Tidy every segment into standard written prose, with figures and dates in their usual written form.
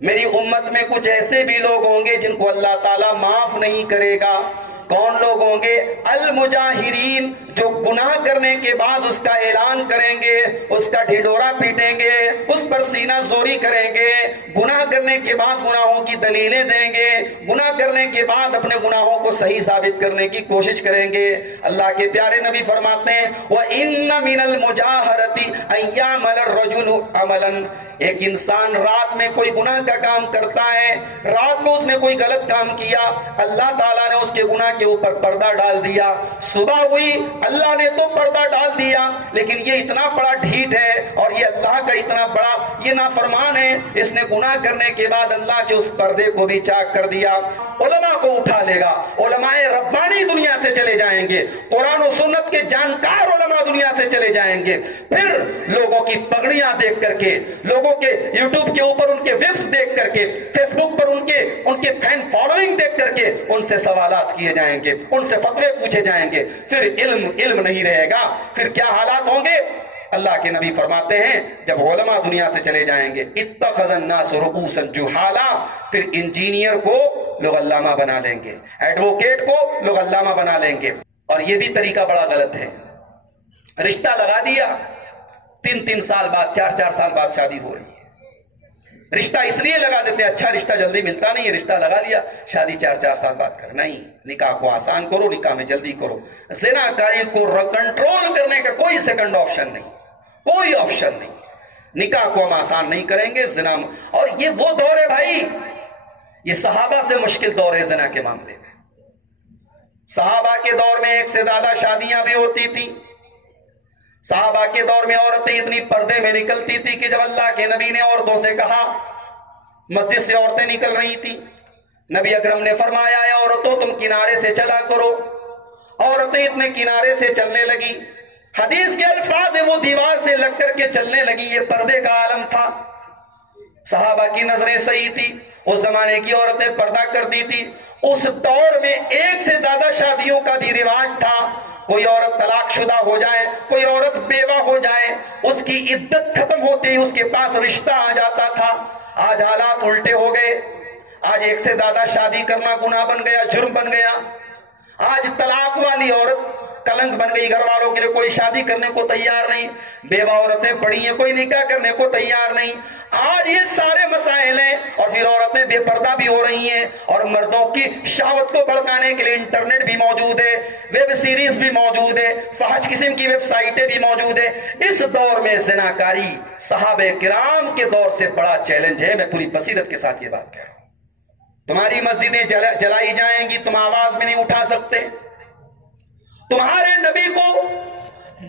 میری امت میں کچھ ایسے بھی لوگ ہوں گے جن کو اللہ تعالیٰ معاف نہیں کرے گا۔ کون لوگ ہوں گے؟ المجاہرین، جو گناہ کرنے کے بعد اس کا اعلان کریں گے، اس کا ڈھڈورا پیٹیں گے، اس پر سینہ زوری کریں گے، گناہ کرنے کے بعد گناہوں کی دلیلیں دیں گے، گناہ کرنے کے بعد اپنے گناہوں کو صحیح ثابت کرنے کی کوشش کریں گے۔ اللہ کے پیارے نبی فرماتے ہیں وَإِنَّ مِنَ الْمُجَاهَرَةِ أَن يَعْمَلَ الرَّجُلُ عَمَلًا، ایک انسان رات میں کوئی گناہ کا کام کرتا ہے، رات میں اس نے کوئی غلط کام کیا، اللہ تعالیٰ نے اس کے گناہ کے اوپر پردہ ڈال دیا، صبح ہوئی اللہ نے تو پردہ ڈال دیا، لیکن یہ اتنا بڑا ڈھیٹ ہے اور یہ اللہ کا اتنا بڑا یہ نافرمان ہے، اس نے گناہ کرنے کے بعد اللہ کے اس پردے کو بھی چاک کر دیا۔ علماء کو اٹھا لے گا، علماء ربانی دنیا سے چلے جائیں گے، قرآن و سنت کے جانکار علماء دنیا سے چلے جائیں گے، پھر لوگوں کی پگڑیاں دیکھ کر کے، لوگوں کے یوٹیوب کے اوپر ان کے ویوز دیکھ کر کے، فیس بک پر ان کے فین فالوئنگ دیکھ کر کے ان سے سوالات کیے جائیں گے، ان سے فتوے پوچھے جائیں گے، پھر علم نہیں رہے گا، پھر کیا حالات ہوں گے؟ اللہ کے نبی فرماتے ہیں جب علماء دنیا سے چلے جائیں گے اتخذ الناس رؤوسا جہالا، پھر انجینئر کو لوگ علامہ بنا لیں گے، ایڈوکیٹ کو لوگ علامہ بنا لیں گے۔ اور یہ بھی طریقہ بڑا غلط ہے، رشتہ لگا دیا، 3 سال بعد 4 سال بعد شادی ہو رہی ہے۔ رشتہ اس لیے لگا دیتے ہیں اچھا رشتہ جلدی ملتا نہیں ہے، رشتہ لگا لیا شادی 4 سال بعد کر، نہیں، نکاح کو آسان کرو، نکاح میں جلدی کرو۔ زنا کاری کو کنٹرول کرنے کا کوئی سیکنڈ آپشن نہیں، کوئی آپشن نہیں، نکاح کو ہم آسان نہیں کریں گے زنا۔ اور یہ وہ دور ہے بھائی، یہ صحابہ سے مشکل دور ہے زنا کے معاملے میں۔ صحابہ کے دور میں 1 سے زیادہ شادیاں بھی ہوتی تھیں، صحابہ کے دور میں عورتیں اتنی پردے میں نکلتی تھی کہ جب اللہ کے نبی نے عورتوں سے کہا، مسجد سے عورتیں نکل رہی تھی، نبی اکرم نے فرمایا اے عورتوں تم کنارے سے چلا کرو، عورتیں اتنے کنارے سے چلنے لگی، حدیث کے الفاظ ہیں وہ دیوار سے لگ کر کے چلنے لگی، یہ پردے کا عالم تھا۔ صحابہ کی نظریں صحیح تھی، اس زمانے کی عورتیں پردہ کرتی تھی، اس دور میں 1 سے زیادہ شادیوں کا بھی رواج تھا، کوئی عورت طلاق شدہ ہو جائے، کوئی عورت بیوہ ہو جائے، اس کی عدت ختم ہوتی اس کے پاس رشتہ آ جاتا تھا۔ آج حالات الٹے ہو گئے، آج 1 سے زیادہ شادی کرنا گناہ بن گیا، جرم بن گیا، آج طلاق والی عورت کلنک بن گئی گھر والوں کے لیے، کوئی شادی کرنے کو تیار نہیں، بیوہ عورتیں پڑی ہیں کوئی نکاح کرنے کو تیار نہیں۔ آج یہ سارے مسائل ہیں، اور پھر عورتیں بے پردہ بھی ہو رہی ہیں، اور مردوں کی شہوت کو بھڑکانے کے لیے انٹرنیٹ بھی موجود ہے، ویب سیریز بھی موجود ہے، فحش قسم کی ویب سائٹیں بھی موجود ہیں۔ اس دور میں زناکاری صحابہ کرام کے دور سے بڑا چیلنج ہے، میں پوری بصیرت کے ساتھ یہ بات کہہ رہا ہوں۔ تمہاری مسجدیں جلائی جائیں گی، تم آواز میں نہیں اٹھا سکتے، تمہارے نبی کو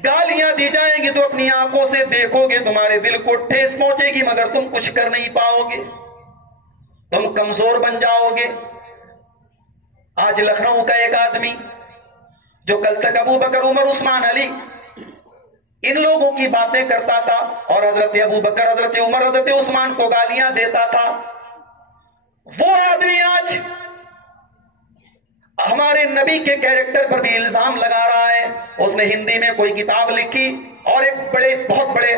گالیاں دی جائیں گی تو اپنی آنکھوں سے دیکھو گے، تمہارے دل کو ٹھیس پہنچے گی، مگر تم کچھ کر نہیں پاؤ گے، تم کمزور بن جاؤ گے۔ آج لکھنؤ کا ایک آدمی جو کل تک ابو بکر، عمر، عثمان، علی ان لوگوں کی باتیں کرتا تھا، اور حضرت ابو بکر، حضرت عمر، حضرت عثمان کو گالیاں دیتا تھا، وہ آدمی آج ہمارے نبی کے کیریکٹر پر بھی الزام لگا رہا ہے۔ اس نے ہندی میں کوئی کتاب لکھی، اور ایک بہت بڑے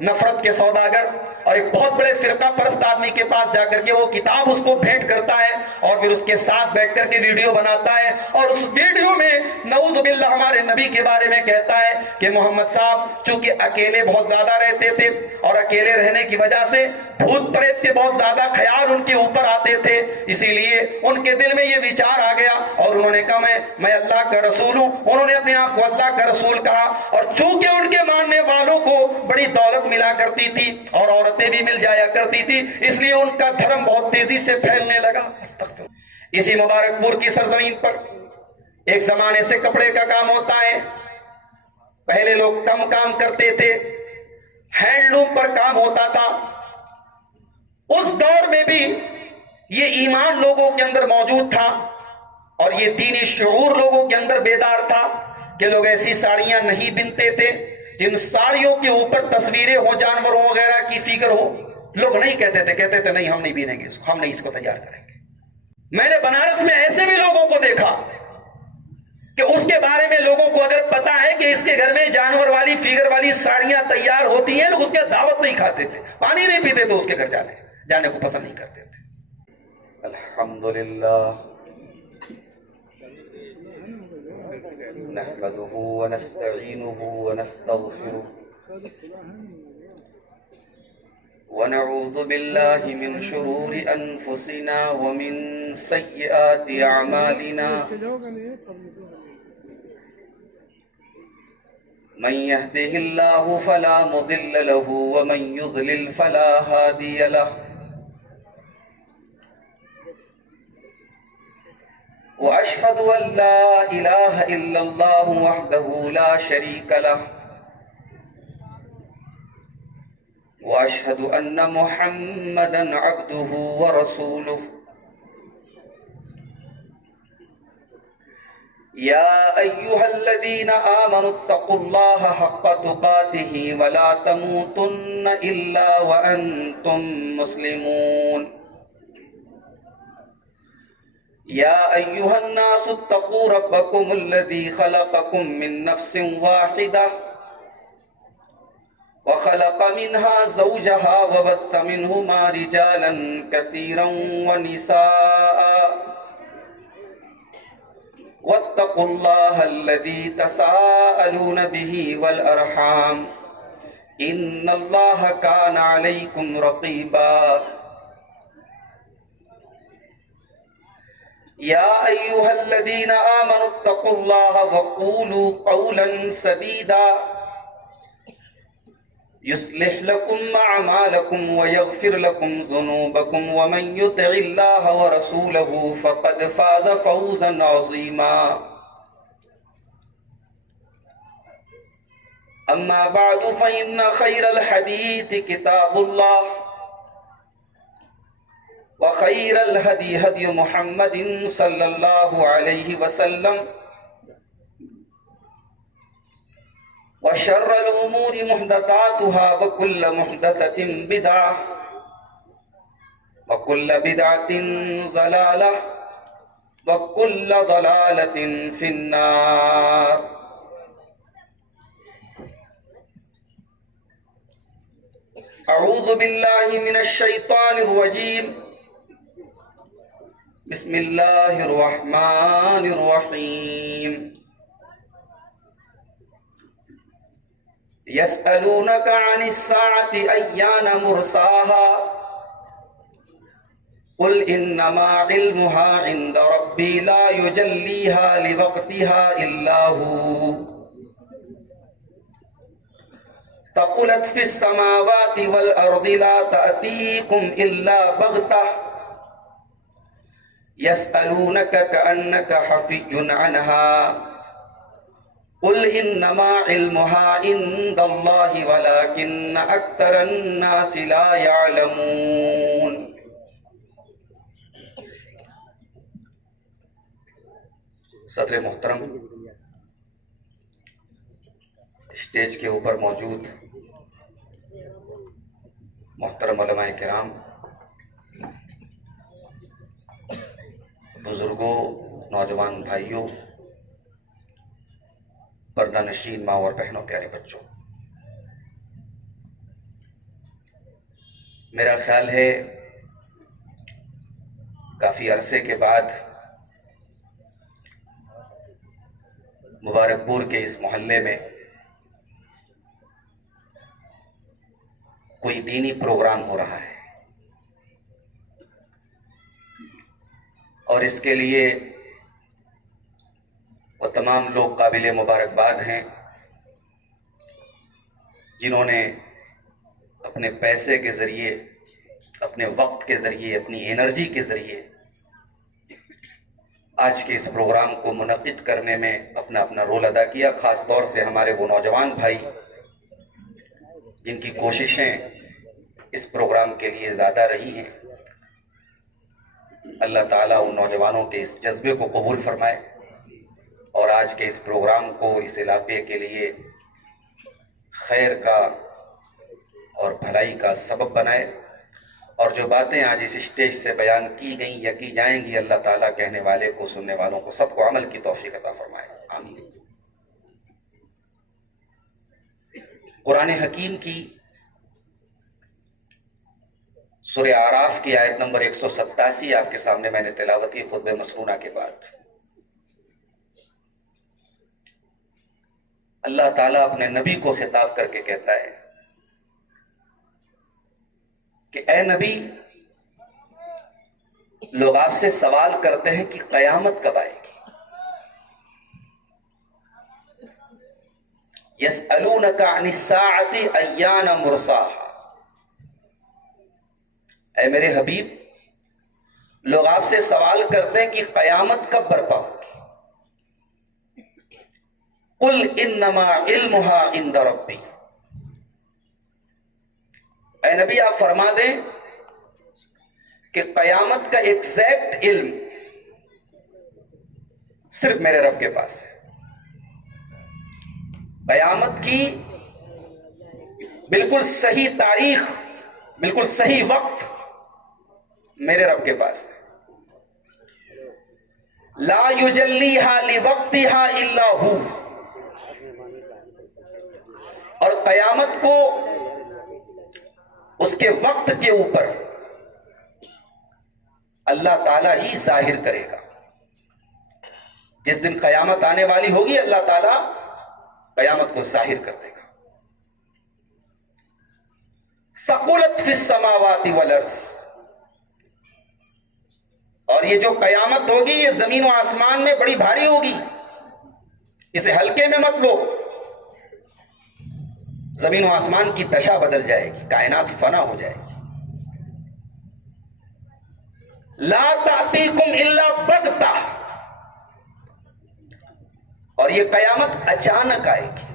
نفرت کے سوداگر اور ایک بہت بڑے فرقہ پرست آدمی کے پاس جا کر کے وہ کتاب اس کو بھیٹ کرتا ہے، اور پھر اس کے ساتھ بیٹھ کر کے ویڈیو بناتا ہے، اور اس ویڈیو میں نعوذ باللہ ہمارے نبی کے بارے میں کہتا ہے کہ محمد صاحب چونکہ اکیلے بہت زیادہ رہتے تھے، اور اکیلے رہنے کی وجہ سے بھوت پریت کے بہت زیادہ خیال ان کے اوپر آتے تھے، اسی لیے ان کے دل میں یہ وچار آ گیا، اور انہوں نے کہا میں اللہ کا رسول ہوں، انہوں نے اپنے آپ کو اللہ کا رسول کہا، اور چونکہ ان کے ماننے والوں کو بڑی دولت ملا کرتی تھی اور عورتیں بھی مل جایا کرتی تھی، اس لیے ان کا دھرم بہت تیزی سے پھیلنے لگا۔ اسی مبارک پور کی سرزمین پر ایک زمانے سے کپڑے کا کام ہوتا ہے، پہلے لوگ کم کام کرتے تھے، ہینڈلوم پر کام ہوتا تھا، اس دور میں بھی یہ ایمان لوگوں کے اندر موجود تھا، اور یہ دینی شعور لوگوں کے اندر بیدار تھا کہ لوگ ایسی ساڑیاں نہیں بنتے تھے جن ساڑیوں کے اوپر تصویریں ہو، جانوروں وغیرہ کی فگر ہو۔ لوگ نہیں کہتے تھے، کہتے تھے نہیں ہم نہیں بینیں گے اس کو، ہم نہیں اس کو تیار کریں گے۔ میں نے بنارس میں ایسے بھی لوگوں کو دیکھا کہ اس کے بارے میں لوگوں کو اگر پتا ہے کہ اس کے گھر میں جانور والی فگر والی ساڑیاں تیار ہوتی ہیں، لوگ اس کے دعوت نہیں کھاتے تھے، پانی نہیں پیتے تھے اس کے گھر جانے، جانے کو پسند نہیں کرتے تھے. الحمدللہ نحمده ونستعینه ونستغفره ونعوذ بالله من شرور أنفسنا ومن سيئات أعمالنا من يهده الله فلا مضل له ومن يضلل فلا هادي له وأشهد أن لا إله إلا الله وحده لا شريك له وأشهد أن محمدا عبده ورسوله يا أيها الذين آمنوا اتقوا الله حق تقاته ولا تموتن إلا وأنتم مسلمون يا أيها الناس اتقوا ربكم الذي خلقكم من نفس واحدة وخلق منها زوجها وبث منهما رجالا كثيرا ونساء واتقوا الله الذي تساءلون به والأرحام إن الله كان عليكم رقيبا يا أيها الذين آمنوا اتقوا الله وقولوا قولا سديدا يصلح لكم أعمالكم ويغفر لكم ذنوبكم ومن يطع الله ورسوله فقد فاز فوزا عظيما أما بعد فإن خير الحديث كتاب الله وخير الهدي هدي محمد صلى الله عليه وسلم وشر الأمور محدثاتها وكل محدثة بدعة وكل بدعة ضلالة وكل ضلالة في النار. أعوذ بالله من الشيطان الرجيم. بسم الله الرحمن الرحيم. يسألونك عن الساعة أيان مرساها قل إنما علمها عند ربي لا يجليها لوقتها إلا هو ثقلت في السماوات والأرض لا تأتيكم إلا بغتة يسألونك كأنك حفي عنها قل إنما علمها عند الله ولكن أكثر الناس لا يعلمون. صدر محترم، اسٹیج کے اوپر موجود محترم علماء کرام، بزرگوں، نوجوان بھائیوں، پردہ نشین ماں اور بہنوں، پیارے بچوں، میرا خیال ہے کافی عرصے کے بعد مبارک پور کے اس محلے میں کوئی دینی پروگرام ہو رہا ہے، اور اس کے لیے وہ تمام لوگ قابل مبارکباد ہیں جنہوں نے اپنے پیسے کے ذریعے، اپنے وقت کے ذریعے، اپنی انرجی کے ذریعے آج کے اس پروگرام کو منعقد کرنے میں اپنا اپنا رول ادا کیا. خاص طور سے ہمارے وہ نوجوان بھائی جن کی کوششیں اس پروگرام کے لیے زیادہ رہی ہیں. اللہ تعالیٰ ان نوجوانوں کے اس جذبے کو قبول فرمائے اور آج کے اس پروگرام کو اس علاقے کے لیے خیر کا اور بھلائی کا سبب بنائے، اور جو باتیں آج اس اسٹیج سے بیان کی گئیں یا کی جائیں گی، اللہ تعالیٰ کہنے والے کو، سننے والوں کو، سب کو عمل کی توفیق عطا فرمائے. آمین. قرآن حکیم کی سورہ اعراف کی آیت نمبر 187 آپ کے سامنے میں نے تلاوت کی خطبہ مسنونہ کے بعد۔ اللہ تعالیٰ اپنے نبی کو خطاب کر کے کہتا ہے کہ اے نبی، لوگ آپ سے سوال کرتے ہیں کہ قیامت کب آئے گی؟ یسألونک عن الساعۃ ایان مرساہا، اے میرے حبیب، لوگ آپ سے سوال کرتے ہیں کہ قیامت کب برپا ہوگی؟ قل انما علمها عند ربی، اے نبی آپ فرما دیں کہ قیامت کا ایگزیکٹ علم صرف میرے رب کے پاس ہے۔ قیامت کی بالکل صحیح تاریخ، بالکل صحیح وقت میرے رب کے پاس ہے۔ لا یجلیہا لوقتہا الا ہو، اور قیامت کو اس کے وقت کے اوپر اللہ تعالیٰ ہی ظاہر کرے گا۔ جس دن قیامت آنے والی ہوگی اللہ تعالیٰ قیامت کو ظاہر کر دے گا۔ ثقلت فی السماوات والارض، اور یہ جو قیامت ہوگی یہ زمین و آسمان میں بڑی بھاری ہوگی، اسے ہلکے میں مت لو۔ زمین و آسمان کی دشا بدل جائے گی، کائنات فنا ہو جائے گی۔ لا تأتیکم الا بغتہ، اور یہ قیامت اچانک آئے گی۔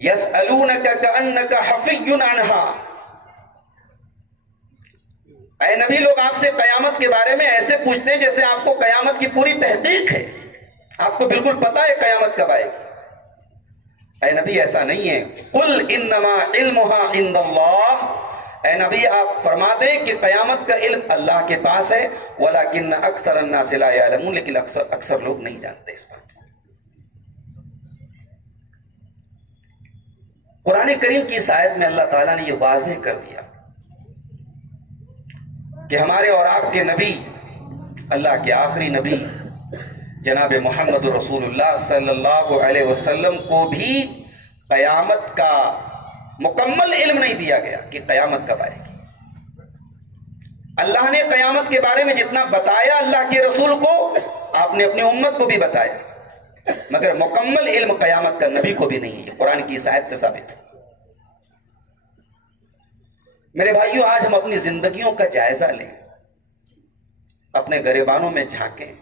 یسألونک کأنک حفی عنہا، اے نبی لوگ آپ سے قیامت کے بارے میں ایسے پوچھتے ہیں جیسے آپ کو قیامت کی پوری تحقیق ہے، آپ کو بالکل پتا ہے قیامت کب آئے گی۔ اے نبی ایسا نہیں ہے۔ قل انما علمها عند اللہ، اے نبی آپ فرما دیں کہ قیامت کا علم اللہ کے پاس ہے، ولیکن اکثر الناس لا یعلمون، لیکن اکثر لوگ نہیں جانتے اس بات کو۔ قرآن کریم کی اس آیت میں اللہ تعالیٰ نے یہ واضح کر دیا کہ ہمارے اور آپ کے نبی، اللہ کے آخری نبی جناب محمد رسول اللہ صلی اللہ علیہ وسلم کو بھی قیامت کا مکمل علم نہیں دیا گیا کہ قیامت کب آئے گی۔ اللہ نے قیامت کے بارے میں جتنا بتایا اللہ کے رسول کو، آپ نے اپنی امت کو بھی بتایا، مگر مکمل علم قیامت کا نبی کو بھی نہیں ہے۔ یہ قرآن کی اس آیت سے ثابت ہے۔ میرے بھائیوں، آج ہم اپنی زندگیوں کا جائزہ لیں، اپنے گریبانوں میں جھانکیں۔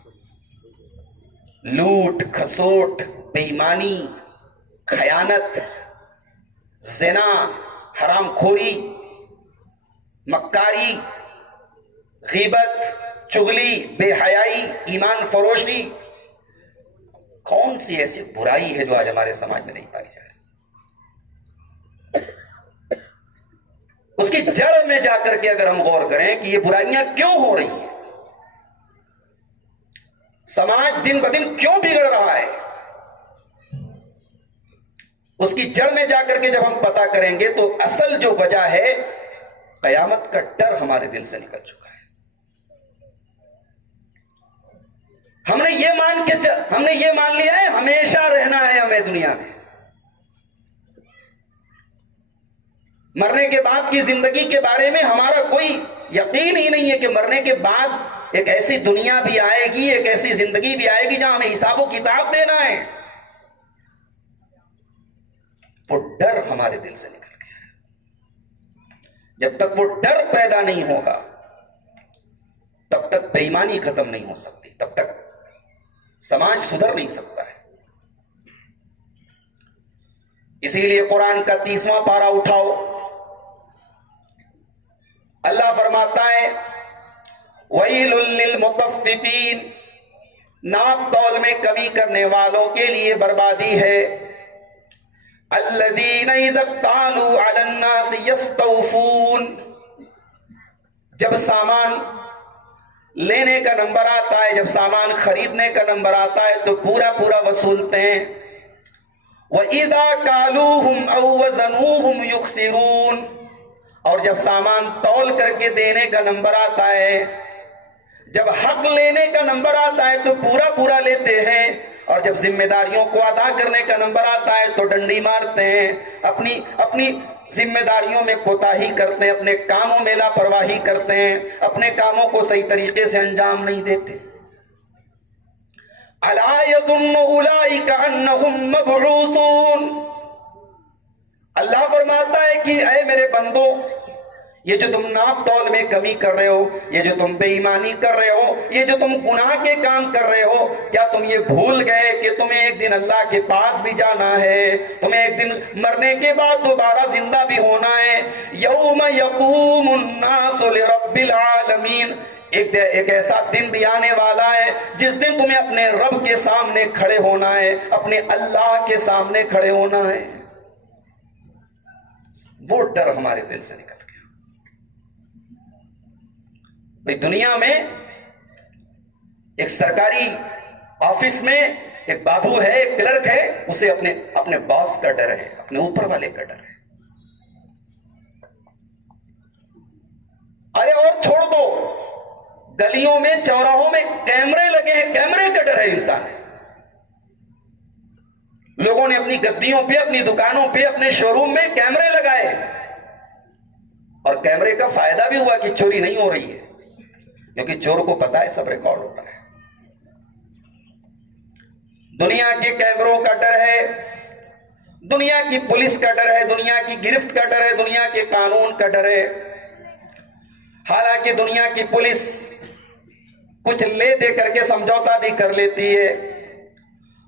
لوٹ کھسوٹ، بے ایمانی، خیانت، زنا، حرام خوری، مکاری، غیبت، چغلی، بے حیائی، ایمان فروشی، کون سی ایسی برائی ہے جو آج ہمارے سماج میں نہیں پائی جا رہی؟ اس کی جڑ میں جا کر کے اگر ہم غور کریں کہ یہ برائیاں کیوں ہو رہی ہیں، سماج دن بدن کیوں بگڑ رہا ہے، اس کی جڑ میں جا کر کے جب ہم پتہ کریں گے تو اصل جو وجہ ہے، قیامت کا ڈر ہمارے دل سے نکل چکا ہے۔ ہم نے یہ مان لیا ہے ہمیشہ رہنا ہے ہمیں دنیا میں، مرنے کے بعد کی زندگی کے بارے میں ہمارا کوئی یقین ہی نہیں ہے کہ مرنے کے بعد ایک ایسی دنیا بھی آئے گی، ایک ایسی زندگی بھی آئے گی جہاں ہمیں حساب و کتاب دینا ہے۔ وہ ڈر ہمارے دل سے نکل گیا ہے۔ جب تک وہ ڈر پیدا نہیں ہوگا تب تک بے ایمانی ختم نہیں ہو سکتی، تب تک سماج سدھر نہیں سکتا ہے۔ اسی لیے قرآن کا 30واں پارہ اٹھاؤ، اللہ فرماتا ہے وَيْلٌ لِّلْمُطَفِّفِينَ، ناپ تول میں کمی کرنے والوں کے لیے بربادی ہے۔ الَّذِينَ إِذَا اكْتَالُوا عَلَى النَّاسِ يَسْتَوْفُونَ، جب سامان لینے کا نمبر آتا ہے، جب سامان خریدنے کا نمبر آتا ہے تو پورا پورا وصولتے ہیں۔ وَإِذَا كَالُوهُمْ أَوْ وَزَنُوهُمْ يُخْسِرُونَ، اور جب سامان تول کر کے دینے کا نمبر آتا ہے، جب حق لینے کا نمبر آتا ہے تو پورا پورا لیتے ہیں، اور جب ذمہ داریوں کو ادا کرنے کا نمبر آتا ہے تو ڈنڈی مارتے ہیں، اپنی ذمہ داریوں میں کوتاہی کرتے ہیں، اپنے کاموں میں لاپرواہی کرتے ہیں، اپنے کاموں کو صحیح طریقے سے انجام نہیں دیتے۔ الا یظن اولئک انہم مبعوثون، اللہ فرماتا ہے کہ اے میرے بندو، یہ جو تم ناپ تول میں کمی کر رہے ہو، یہ جو تم بے ایمانی کر رہے ہو، یہ جو تم گناہ کے کام کر رہے ہو، کیا تم یہ بھول گئے کہ تمہیں ایک دن اللہ کے پاس بھی جانا ہے، تمہیں ایک دن مرنے کے بعد دوبارہ زندہ بھی ہونا ہے۔ یوم یقوم الناس لرب العالمین، ایک ایسا دن بھی آنے والا ہے جس دن تمہیں اپنے رب کے سامنے کھڑے ہونا ہے، اپنے اللہ کے سامنے کھڑے ہونا ہے۔ وہ ڈر ہمارے دل سے نکل گیا۔ بھئی دنیا میں ایک سرکاری آفس میں ایک بابو ہے، ایک کلرک ہے، اسے اپنے باس کا ڈر ہے، اپنے اوپر والے کا ڈر ہے۔ ارے اور چھوڑ دو، گلیوں میں چوراہوں میں کیمرے لگے ہیں، کیمرے کا ڈر ہے انسان۔ لوگوں نے اپنی گدیوں پہ، اپنی دکانوں پہ، اپنے شو روم میں کیمرے لگائے، اور کیمرے کا فائدہ بھی ہوا کہ چوری نہیں ہو رہی ہے، کیونکہ چور کو پتا ہے سب ریکارڈ ہوتا ہے۔ دنیا کے کیمروں کا ڈر ہے، دنیا کی پولیس کا ڈر ہے، دنیا کی گرفت کا ڈر ہے، دنیا کے قانون کا ڈر ہے۔ حالانکہ دنیا کی پولیس کچھ لے دے کر کے سمجھوتا بھی کر لیتی ہے،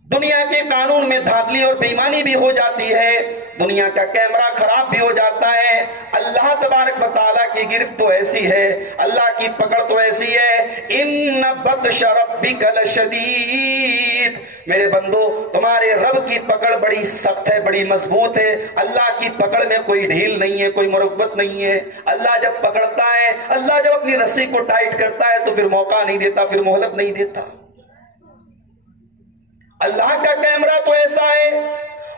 دنیا کے قانون میں دھاندلی اور بے ایمانی بھی ہو جاتی ہے، دنیا کا کیمرہ خراب بھی ہو جاتا ہے۔ اللہ تبارک و تعالیٰ کی گرفت تو ایسی ہے، اللہ کی پکڑ تو ایسی ہے، ان بطش ربک لشدید، میرے بندو تمہارے رب کی پکڑ بڑی سخت ہے، بڑی مضبوط ہے۔ اللہ کی پکڑ میں کوئی ڈھیل نہیں ہے، کوئی مربت نہیں ہے۔ اللہ جب پکڑتا ہے، اللہ جب اپنی رسی کو ٹائٹ کرتا ہے تو پھر موقع نہیں دیتا، پھر مہلت نہیں دیتا۔ اللہ کا کیمرہ تو ایسا ہے،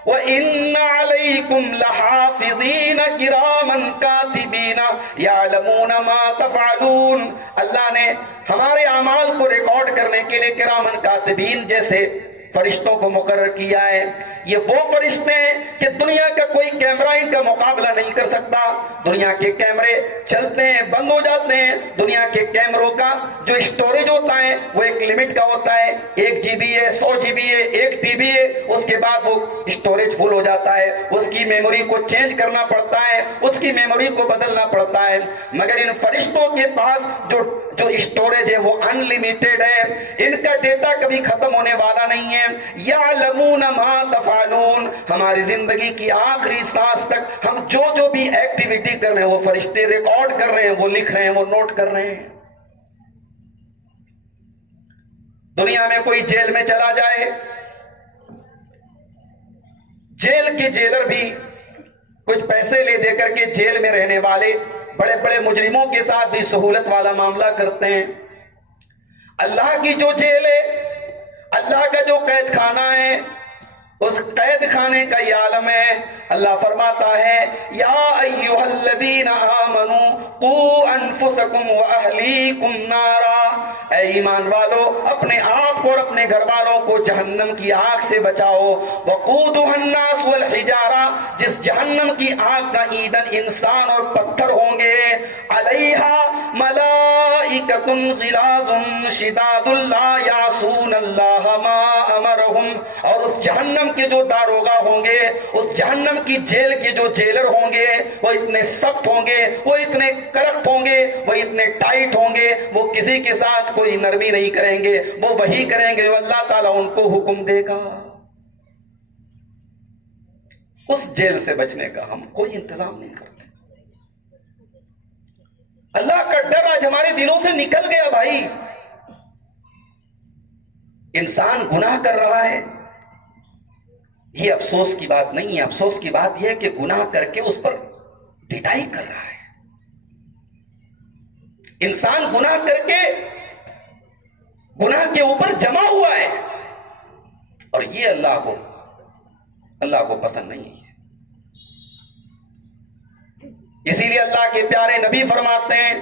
وَإِنَّ عَلَيْكُمْ لَحَافِظِينَ كِرَامًا كَاتِبِينَ يَعْلَمُونَ مَا تَفْعَلُونَ، اللہ نے ہمارے اعمال کو ریکارڈ کرنے کے لیے کرامن کاتبین جیسے فرشتوں کو مقرر کیا ہے۔ یہ وہ فرشتے ہیں کہ دنیا کا کوئی کیمرہ ان کا مقابلہ نہیں کر سکتا۔ دنیا کے کیمرے چلتے ہیں، بند ہو جاتے ہیں، دنیا کے کیمروں کا جو اسٹوریج ہوتا ہے وہ ایک لمٹ کا ہوتا ہے، 1 GB ہے، 100 GB ہے، 1 TB ہے، اس کے بعد وہ اسٹوریج فل ہو جاتا ہے، اس کی میموری کو چینج کرنا پڑتا ہے، اس کی میموری کو بدلنا پڑتا ہے۔ مگر ان فرشتوں کے پاس جو اسٹوریج ہے وہ ان لمیٹڈ ہے، ان کا ڈیٹا کبھی ختم ہونے والا نہیں ہے۔ یعلمون ما تفعلون، ہماری زندگی کی آخری سانس تک ہم جو بھی ایکٹیویٹی کر رہے ہیں وہ فرشتے ریکارڈ کر رہے ہیں، وہ لکھ رہے ہیں، وہ نوٹ کر رہے ہیں۔ دنیا میں کوئی جیل میں چلا جائے، جیل کے جیلر بھی کچھ پیسے لے دے کر کے جیل میں رہنے والے بڑے بڑے مجرموں کے ساتھ بھی سہولت والا معاملہ کرتے ہیں۔ اللہ کی جو جیل ہے، اللہ کا جو قید خانہ ہے، اس قید خانے کا یہ عالم ہے۔ اللہ فرماتا ہے یا ایھا الذین آمنوا قوا انفسکم واہلیکم نارا، اے ایمان والو اپنے آپ کو اور اپنے گھر والوں کو جہنم کی آگ سے بچاؤ۔ وقودھا الناس والحجارہ، جس جہنم کی آگ کا ایندھن انسان اور پتھر ہوں گے۔ علیہا ملائکۃ غلاظ شداد لا یعصون اللہ ما امرہم، اور اس جہنم کے جو داروغہ ہوں گے، اس جہنم کی جیل کے جو جیلر ہوں گے، وہ اتنے سخت ہوں گے، وہ اتنے کرخت ہوں گے، وہ اتنے ٹائٹ ہوں گے، وہ کسی کے ساتھ کوئی نرمی نہیں کریں گے، وہ وہی کریں گے جو اللہ تعالیٰ ان کو حکم دے گا۔ اس جیل سے بچنے کا ہم کوئی انتظام نہیں کرتے۔ اللہ کا ڈر آج ہمارے دلوں سے نکل گیا بھائی۔ انسان گناہ کر رہا ہے، یہ افسوس کی بات نہیں ہے، افسوس کی بات یہ ہے کہ گناہ کر کے اس پر ڈٹائی کر رہا ہے۔ انسان گناہ کر کے گناہ کے اوپر جمع ہوا ہے، اور یہ اللہ کو اللہ کو پسند نہیں ہے. اسی لیے اللہ کے پیارے نبی فرماتے ہیں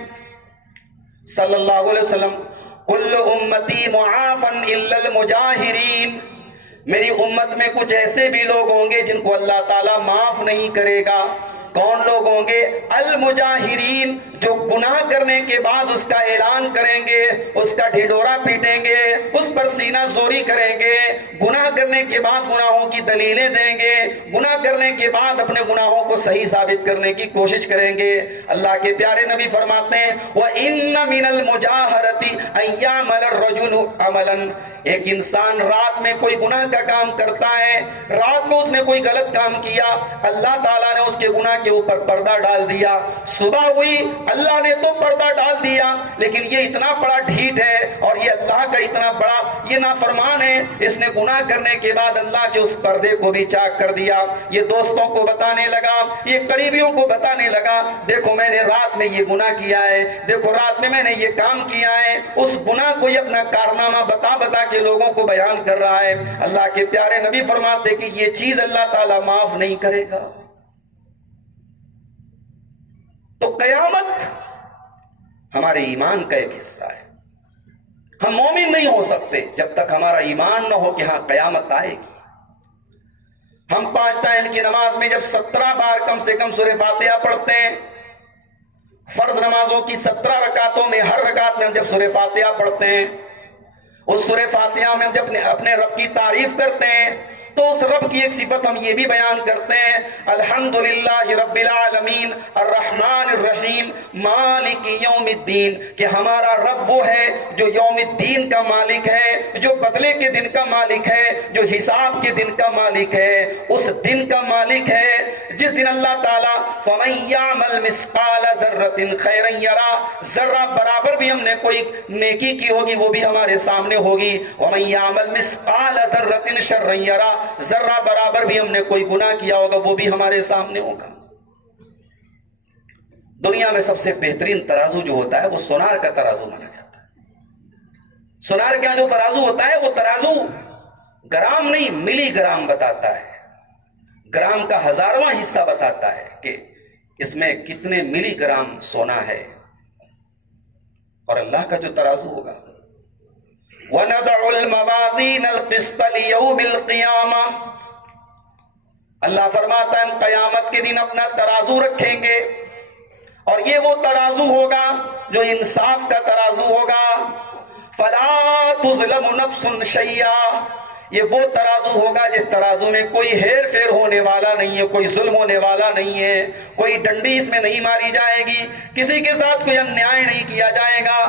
صلی اللہ علیہ وسلم کل امتی معافن الا المجاہرین، میری امت میں کچھ ایسے بھی لوگ ہوں گے جن کو اللہ تعالیٰ معاف نہیں کرے گا. کون لوگ ہوں گے؟ المجاہرین، جو گناہ کرنے کے بعد اس کا اعلان کریں گے، اس کا ڈھڈورا پیٹیں گے، اس پر سینہ زوری کریں گے، گناہ کرنے کے بعد گناہوں کی دلیلیں دیں گے، گناہ کرنے کے بعد اپنے گناہوں کو صحیح ثابت کرنے کی کوشش کریں گے. اللہ کے پیارے نبی فرماتے ہیں وَإِنَّ مِنَ الْمُجَاهَرَةِ أَن يَعْمَلَ الرَّجُلُ عَمَلًا، ایک انسان رات میں کوئی گناہ کا کام کرتا ہے، رات کو اس نے کوئی غلط کام کیا، اللہ تعالیٰ نے اس کے گناہ کے اوپر پردہ ڈال دیا، صبح ہوئی اللہ نے تو پردہ ڈال دیا، لیکن یہ اتنا بڑا ڈھیٹ ہے اور یہ اللہ کا اتنا بڑا یہ نافرمان ہے، اس نے گناہ کرنے کے بعد اللہ کے اس پردے کو بھی چاک کر دیا. یہ دوستوں کو بتانے لگا، یہ قریبیوں کو بتانے لگا، دیکھو میں نے رات میں یہ گناہ کیا ہے، دیکھو رات میں نے یہ کام کیا ہے. اس گناہ کو یہ اپنا کارنامہ بتا بتا کے لوگوں کو بیان کر رہا ہے. اللہ کے پیارے نبی فرماتے کہ یہ چیز اللہ تعالیٰ معاف نہیں کرے گا. تو قیامت ہمارے ایمان کا ایک حصہ ہے. ہم مومن نہیں ہو سکتے جب تک ہمارا ایمان نہ ہو کہ ہاں قیامت آئے گی. ہم 5 ٹائم کی نماز میں جب 17 بار کم سے کم سورہ فاتحہ پڑھتے ہیں، فرض نمازوں کی 17 رکعتوں میں ہر رکعت میں ہم جب سورہ فاتحہ پڑھتے ہیں، اس سورہ فاتحہ میں ہم جب اپنے رب کی تعریف کرتے ہیں تو اس رب کی ایک صفت ہم یہ بھی بیان کرتے ہیں الحمدللہ رب العالمین الرحمن الرحیم مالک یوم الدین، کہ ہمارا رب وہ ہے جو یوم الدین کا مالک ہے، جو بدلے کے دن کا مالک ہے، جو حساب کے دن کا مالک ہے، اس دن کا مالک ہے جس دن اللہ تعالیٰ فَمَن يَعْمَلْ مِثْقَالَ ذَرَّةٍ خَيْرًا يَرَهُ، ذرہ برابر بھی ہم نے کوئی نیکی کی ہوگی وہ بھی ہمارے سامنے ہوگی. وَمَن يَعْمَلْ مِثْقَالَ ذَرَّةٍ شَرًّا يَرَهُ، ذرہ برابر بھی ہم نے کوئی گناہ کیا ہوگا وہ بھی ہمارے سامنے ہوگا. دنیا میں سب سے بہترین ترازو جو ہوتا ہے وہ سونار کا ترازو مانا جاتا ہے. سونار کا جو ترازو ہوتا ہے وہ ترازو گرام نہیں ملی گرام بتاتا ہے، گرام کا 1000واں حصہ بتاتا ہے کہ اس میں کتنے ملی گرام سونا ہے. اور اللہ کا جو ترازو ہوگا وَنَضَعُ الْمَوَازِينَ الْقِسْطَ لِيَوْمِ الْقِيَامَةِ، اللہ فرماتا ہے ہم قیامت کے دن اپنا ترازو رکھیں گے اور یہ وہ ترازو ہوگا جو انصاف کا ترازو ہوگا. فَلَا تُظْلَمُ نَفْسٌ شَيْئًا، یہ وہ ترازو ہوگا جس ترازو میں کوئی ہیر پھیر ہونے والا نہیں ہے، کوئی ظلم ہونے والا نہیں ہے، کوئی ڈنڈی اس میں نہیں ماری جائے گی، کسی کے ساتھ کوئی انیائے نہیں کیا جائے گا.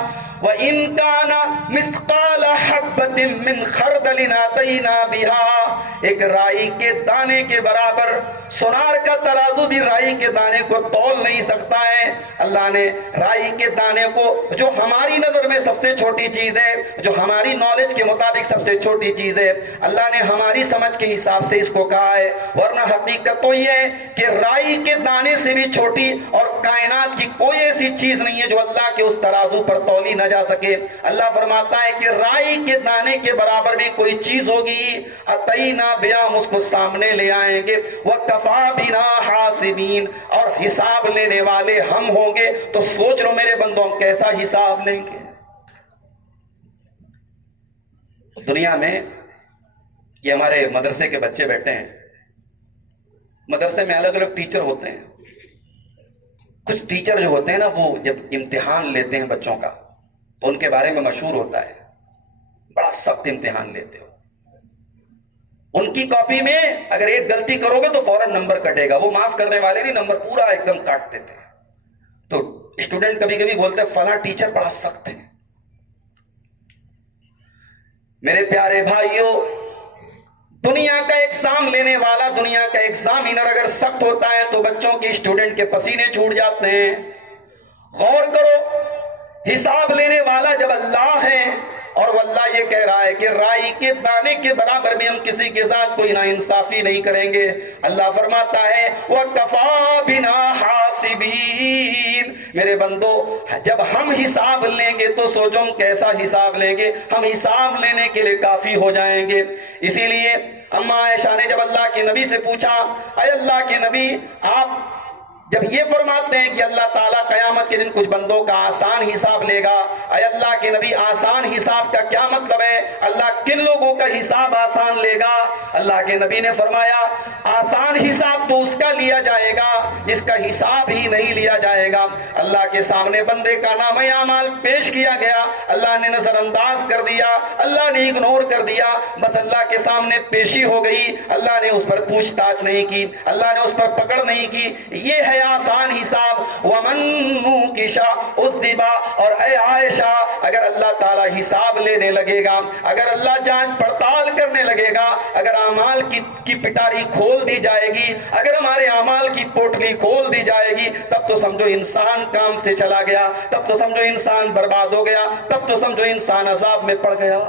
وَإِن كَانَ مِثْقَالَ حَبَّةٍ مِّنْ خَرْدَلٍ أَتَيْنَا بِهَا، ایک رائی کے دانے کے برابر، سونار کا ترازو بھی رائی کے دانے کو تول نہیں سکتا ہے. اللہ نے رائی کے دانے کو جو ہماری نظر میں سب سے چھوٹی چیز ہے، جو ہماری نالج کے مطابق سب سے چھوٹی چیز ہے، اللہ نے ہماری سمجھ کے حساب سے اس کو کہا ہے. ورنہ حقیقت تو یہ ہے کہ رائی کے دانے سے بھی چھوٹی اور کائنات کی کوئی ایسی چیز نہیں ہے جو اللہ کے اس ترازو پر تولی نہ جا سکے. اللہ فرماتا ہے کہ رائی کے دانے کے برابر بھی کوئی چیز ہوگی، اتینا بیا، ہم اس کو سامنے لے آئیں گے. وَكَفَى بِنَا حَاسِبِينَ، اور حساب لینے والے ہم ہوں گے. تو سوچ لو میرے بندوں کیسا حساب لیں گے. دنیا میں یہ ہمارے مدرسے کے بچے بیٹھے ہیں، مدرسے میں الگ الگ ٹیچر ہوتے ہیں. کچھ ٹیچر جو ہوتے ہیں نا وہ جب امتحان لیتے ہیں بچوں کا تو ان کے بارے میں مشہور ہوتا ہے بڑا سخت امتحان لیتے ہو. ان کی کاپی میں اگر ایک غلطی کرو گے تو فوراً نمبر کٹے گا. وہ معاف کرنے والے نہیں، نمبر پورا ایک دم کاٹ دیتے ہیں. تو اسٹوڈنٹ کبھی کبھی بولتے ہیں فلاں ٹیچر بڑا سخت ہے. میرے پیارے بھائیوں، دنیا کا ایگزام لینے والا، دنیا کا ایگزامینر اگر سخت ہوتا ہے تو بچوں کے اسٹوڈنٹ کے پسینے چھوٹ جاتے ہیں. غور کرو، حساب لینے والا جب اللہ ہے اور وہ اللہ یہ کہہ رہا ہے کہ رائی کے دانے کے برابر بھی ہم کسی کے ساتھ کوئی ناانصافی نہیں کریں گے. اللہ فرماتا ہے وَكَفَى بِنَا حَاسِبِينَ، میرے بندو جب ہم حساب لیں گے تو سوچو ہم کیسا حساب لیں گے. ہم حساب لینے کے لیے کافی ہو جائیں گے. اسی لیے اما عائشہ نے جب اللہ کے نبی سے پوچھا اے اللہ کے نبی آپ جب یہ فرماتے ہیں کہ اللہ تعالیٰ قیامت کے دن کچھ بندوں کا آسان حساب لے گا، اے اللہ کے نبی آسان حساب کا کیا مطلب ہے؟ اللہ کن لوگوں کا حساب آسان لے گا؟ اللہ کے نبی نے فرمایا آسان حساب تو اس کا لیا جائے گا جس کا حساب ہی نہیں لیا جائے گا۔ اللہ کے سامنے بندے کا نام اعمال پیش کیا گیا، اللہ نے نظر انداز کر دیا، اللہ نے اگنور کر دیا، بس اللہ کے سامنے پیشی ہو گئی، اللہ نے اس پر پوچھ تاچھ نہیں کی، اللہ نے اس پر پکڑ نہیں کی۔ یہ ہے آسان حساب۔ وَمَن نُوقِشَ عُذِّبَ، اور اے عائشہ اگر اللہ تعالیٰ حساب لینے لگے گا، اگر اللہ جانچ پڑتال کرنے لگے گا، اگر اعمال کی پٹاری کھول دی جائے گی، اگر ہمارے اعمال کی پوٹلی کھول دی جائے گی، تب تو سمجھو انسان کام سے چلا گیا، تب تو سمجھو انسان برباد ہو گیا، تب تو سمجھو انسان عذاب میں پڑ گیا۔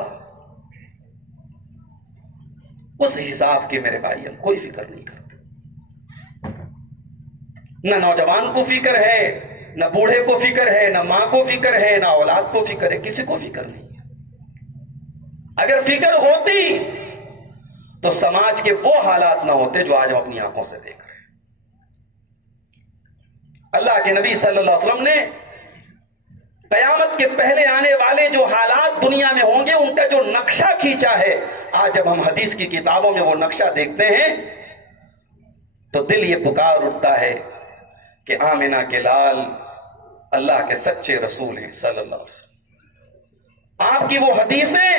اس حساب کے میرے بھائی ہم کوئی فکر نہیں کرتے، نہ نوجوان کو فکر ہے، نہ بوڑھے کو فکر ہے، نہ ماں کو فکر ہے، نہ اولاد کو فکر ہے، کسی کو فکر نہیں ہے۔ اگر فکر ہوتی تو سماج کے وہ حالات نہ ہوتے جو آج ہم اپنی آنکھوں سے دیکھ رہے ہیں۔ اللہ کے نبی صلی اللہ علیہ وسلم نے قیامت کے پہلے آنے والے جو حالات دنیا میں ہوں گے ان کا جو نقشہ کھینچا ہے، آج جب ہم حدیث کی کتابوں میں وہ نقشہ دیکھتے ہیں تو دل یہ پکار اٹھتا ہے کہ آمنہ کے لال اللہ کے سچے رسول ہیں صلی اللہ علیہ وسلم۔ آپ کی وہ حدیثیں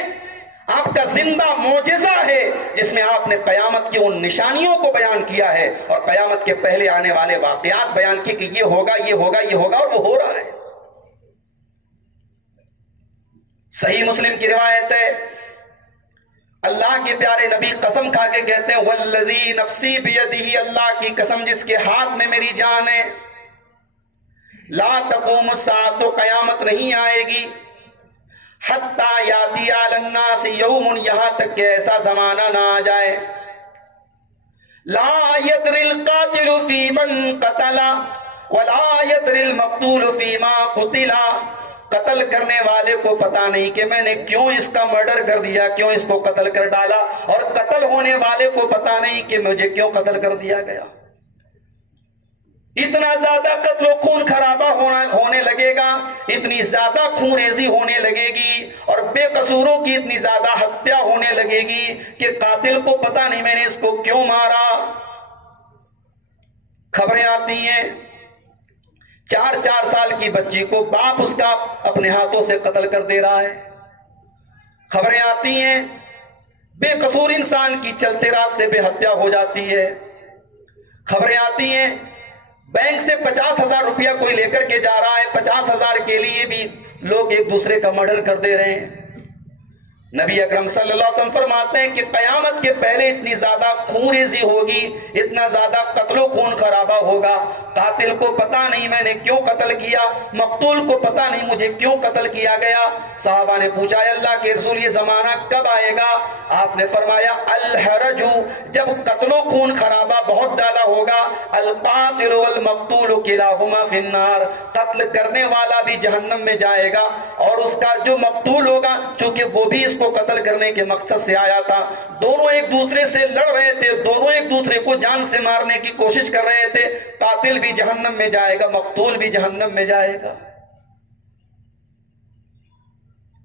آپ کا زندہ معجزہ ہے جس میں آپ نے قیامت کی ان نشانیوں کو بیان کیا ہے اور قیامت کے پہلے آنے والے واقعات بیان کیے کہ یہ ہوگا یہ ہوگا یہ ہوگا، اور وہ ہو رہا ہے۔ صحیح مسلم کی روایت ہے، اللہ کے پیارے نبی قسم کھا کے کہتے ہیں والذی نفسی بیدہ، اللہ کی قسم جس کے ہاتھ میں میری جان ہے، لا تقوم الساعۃ، قیامت نہیں آئے گی، حتی یاتی علی الناس یوم، یہاں تک کہ ایسا زمانہ نہ آ جائے، لا یدری القاتل فی من قتل ولا یدری المقتول فی ما قتل، قتل کرنے والے کو پتا نہیں کہ میں نے کیوں اس کا مرڈر کر دیا، کیوں اس کو قتل کر ڈالا، اور قتل ہونے والے کو پتا نہیں کہ مجھے کیوں قتل کر دیا گیا۔ اتنا زیادہ قتل و خون خرابہ ہونے لگے گا، اتنی زیادہ خون ریزی ہونے لگے گی، اور بے قصوروں کی اتنی زیادہ ہتیا ہونے لگے گی کہ قاتل کو پتا نہیں میں نے اس کو کیوں مارا۔ خبریں آتی ہیں 4 سال کی بچی کو باپ اس کا اپنے ہاتھوں سے قتل کر دے رہا ہے۔ خبریں آتی ہیں بے قصور انسان کی چلتے راستے پہ ہتیا ہو جاتی ہے۔ خبریں آتی ہیں بینک سے 50,000 روپیہ کوئی لے کر کے جا رہا ہے، 50,000 کے لیے بھی لوگ ایک دوسرے کا مرڈر کر دے رہے ہیں۔ نبی اکرم صلی اللہ علیہ وسلم فرماتے ہیں کہ قیامت کے پہلے اتنی زیادہ خون ریزی ہوگی، اتنا زیادہ قتل و خون خرابہ ہوگا، قاتل کو پتا نہیں میں نے کیوں قتل کیا، مقتول کو پتا نہیں مجھے کیوں قتل کیا گیا۔ صحابہ نے پوچھا اے اللہ کے رسول یہ زمانہ کب آئے گا؟ آپ نے فرمایا الحرج، جب قتل و خون خرابہ بہت زیادہ ہوگا، القاتل والمقتول کلاہما فی النار، قتل کرنے والا بھی جہنم میں جائے گا اور اس کا جو مقتول ہوگا، چونکہ وہ بھی اس کو قتل کرنے کے مقصد سے آیا تھا، دونوں ایک دوسرے سے لڑ رہے تھے، دونوں ایک دوسرے کو جان سے مارنے کی کوشش کر رہے تھے، قاتل بھی جہنم میں جائے گا، مقتول بھی جہنم میں جائے گا۔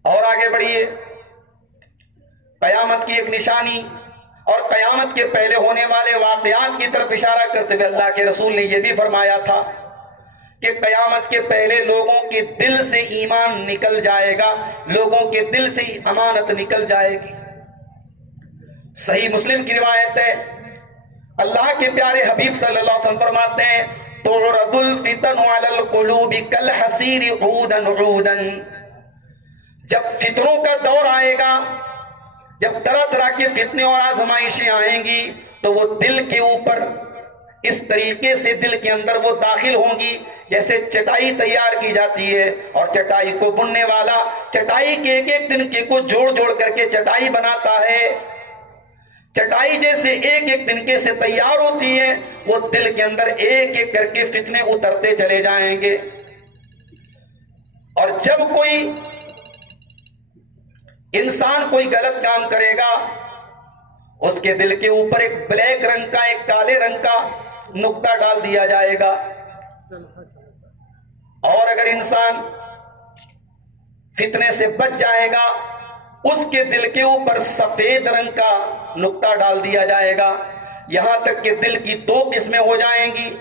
اور آگے بڑھیے، قیامت کی ایک نشانی اور قیامت کے پہلے ہونے والے واقعات کی طرف اشارہ کرتے ہوئے اللہ کے رسول نے یہ بھی فرمایا تھا کہ قیامت کے پہلے لوگوں کے دل سے ایمان نکل جائے گا، لوگوں کے دل سے امانت نکل جائے گی۔ صحیح مسلم کی روایت ہے، اللہ کے پیارے حبیب صلی اللہ علیہ وسلم فرماتے ہیں تعرض الفتن علی القلوب کالحصیر عودا عودا، جب فتنوں کا دور آئے گا، جب طرح طرح کے فتنے اور آزمائشیں آئیں گی تو وہ دل کے اوپر اس طریقے سے دل کے اندر وہ داخل ہوں گی جیسے چٹائی تیار کی جاتی ہے اور چٹائی کو بننے والا چٹائی کے ایک تنکے کو جوڑ جوڑ کر کے چٹائی بناتا ہے، چٹائی جیسے ایک ایک تنکے سے تیار ہوتی ہے، وہ دل کے اندر ایک ایک کر کے فتنے اترتے چلے جائیں گے۔ اور جب کوئی انسان کوئی غلط کام کرے گا، اس کے دل کے اوپر ایک بلیک رنگ کا، ایک کالے رنگ کا نقطہ ڈال دیا جائے گا، اور اگر انسان فتنے سے بچ جائے گا اس کے دل کے اوپر سفید رنگ کا نقطہ ڈال دیا جائے گا، یہاں تک کہ دل کی دو قسمیں ہو جائیں گی،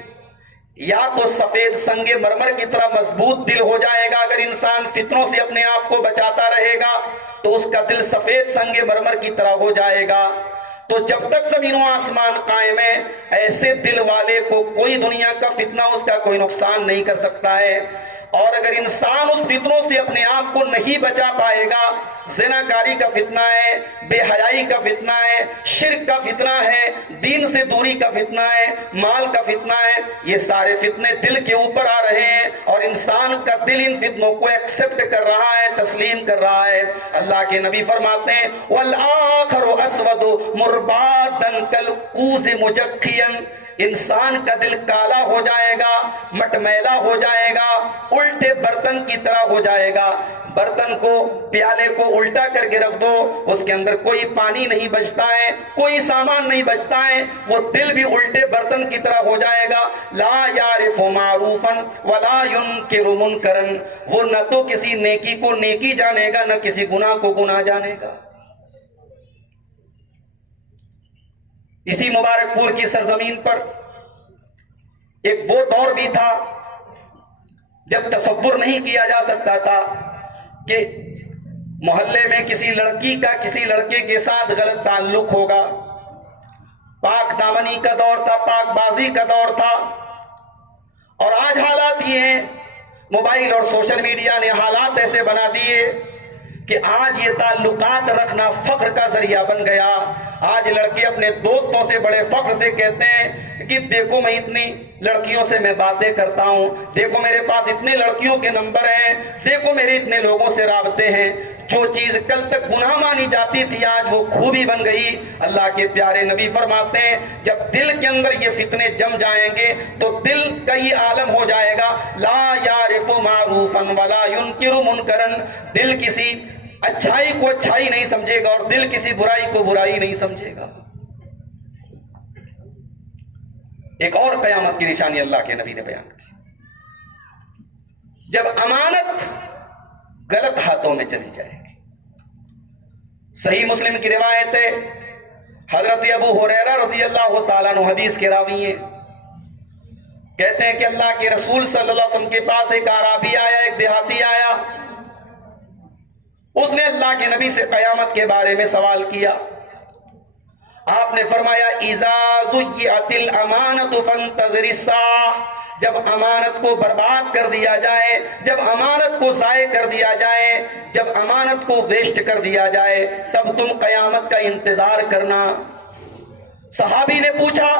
یا تو سفید سنگ مرمر کی طرح مضبوط دل ہو جائے گا، اگر انسان فتنوں سے اپنے آپ کو بچاتا رہے گا تو اس کا دل سفید سنگ مرمر کی طرح ہو جائے گا۔ تو جب تک زمین و آسمان قائم ہے ایسے دل والے کو کوئی دنیا کا فتنہ اس کا کوئی نقصان نہیں کر سکتا ہے۔ اور اگر انسان اس فتنوں سے اپنے آپ کو نہیں بچا پائے گا، زناکاری کا فتنہ ہے، بے حیائی کا فتنہ ہے، شرک کا فتنہ ہے، دین سے دوری کا فتنہ ہے، مال کا فتنہ ہے، یہ سارے فتنے دل کے اوپر آ رہے ہیں اور انسان کا دل ان فتنوں کو ایکسپٹ کر رہا ہے، تسلیم کر رہا ہے۔ اللہ کے نبی فرماتے ہیں وَالْآخَرُ أَسْوَدُ مُرْبَادًا كَالْقُوزِ مُجَخِّيًا، انسان کا دل کالا ہو جائے گا، مٹمیلا ہو جائے گا، الٹے برتن کی طرح ہو جائے گا۔ برتن کو، پیالے کو الٹا کر کے رکھ دو، اس کے اندر کوئی پانی نہیں بچتا ہے، کوئی سامان نہیں بچتا ہے، وہ دل بھی الٹے برتن کی طرح ہو جائے گا۔ لا یعرف معروفا ولا ینکر منکرا، وہ نہ تو کسی نیکی کو نیکی جانے گا نہ کسی گناہ کو گناہ جانے گا۔ اسی مبارک پور کی سرزمین پر ایک وہ دور بھی تھا جب تصور نہیں کیا جا سکتا تھا کہ محلے میں کسی لڑکی کا کسی لڑکے کے ساتھ غلط تعلق ہوگا۔ پاک دامنی کا دور تھا، پاک بازی کا دور تھا، اور آج حالات یہ ہیں، موبائل اور سوشل میڈیا نے حالات ایسے بنا دیے کہ آج یہ تعلقات رکھنا فخر کا ذریعہ بن گیا۔ آج لڑکے اپنے دوستوں سے بڑے فخر سے کہتے ہیں کہ دیکھو میں اتنی لڑکیوں سے میں باتیں کرتا ہوں، دیکھو میرے پاس اتنے لڑکیوں کے نمبر ہیں، دیکھو میرے اتنے لوگوں سے رابطے ہیں۔ جو چیز کل تک گناہ مانی جاتی تھی آج وہ خوبی بن گئی۔ اللہ کے پیارے نبی فرماتے ہیں جب دل کے اندر یہ فتنے جم جائیں گے تو دل کا یہ عالم ہو جائے گا لا یعرف معروفا ولا ینکر منکرا، دل کسی اچھائی کو اچھائی نہیں سمجھے گا اور دل کسی برائی کو برائی نہیں سمجھے گا۔ ایک اور قیامت کی نشانی اللہ کے نبی نے بیان کی، جب امانت غلط ہاتھوں میں چلی جائے گی۔ صحیح مسلم کی روایت ہے، حضرت ابو ہریرہ رضی اللہ تعالیٰ عنہ حدیث کے راوی ہیں، کہتے ہیں کہ اللہ کے رسول صلی اللہ علیہ وسلم کے پاس ایک اعرابی آیا، ایک دیہاتی آیا، اس نے اللہ کے نبی سے قیامت کے بارے میں سوال کیا۔ آپ نے فرمایا اذا ضیعت الامانۃ فانتظر الساعہ، جب امانت کو برباد کر دیا جائے، جب امانت کو ضائع کر دیا جائے، جب امانت کو ویسٹ کر دیا جائے تب تم قیامت کا انتظار کرنا۔ صحابی نے پوچھا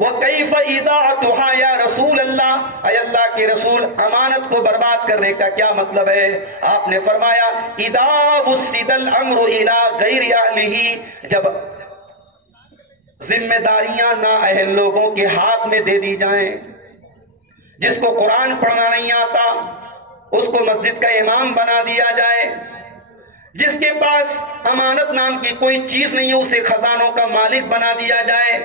وَكَيْفَ إِذَاعَتُهَا يَا رسول اللہ، اے اللہ کے رسول امانت کو برباد کرنے کا کیا مطلب ہے؟ آپ نے فرمایا اِذَا وُسِّدَ الْأَمْرُ إِلَىٰ غَيْرِ أَهْلِهِ، جب ذمہ داریاں نااہل لوگوں کے ہاتھ میں دے دی جائیں، جس کو قرآن پڑھنا نہیں آتا اس کو مسجد کا امام بنا دیا جائے، جس کے پاس امانت نام کی کوئی چیز نہیں ہے اسے خزانوں کا مالک بنا دیا جائے،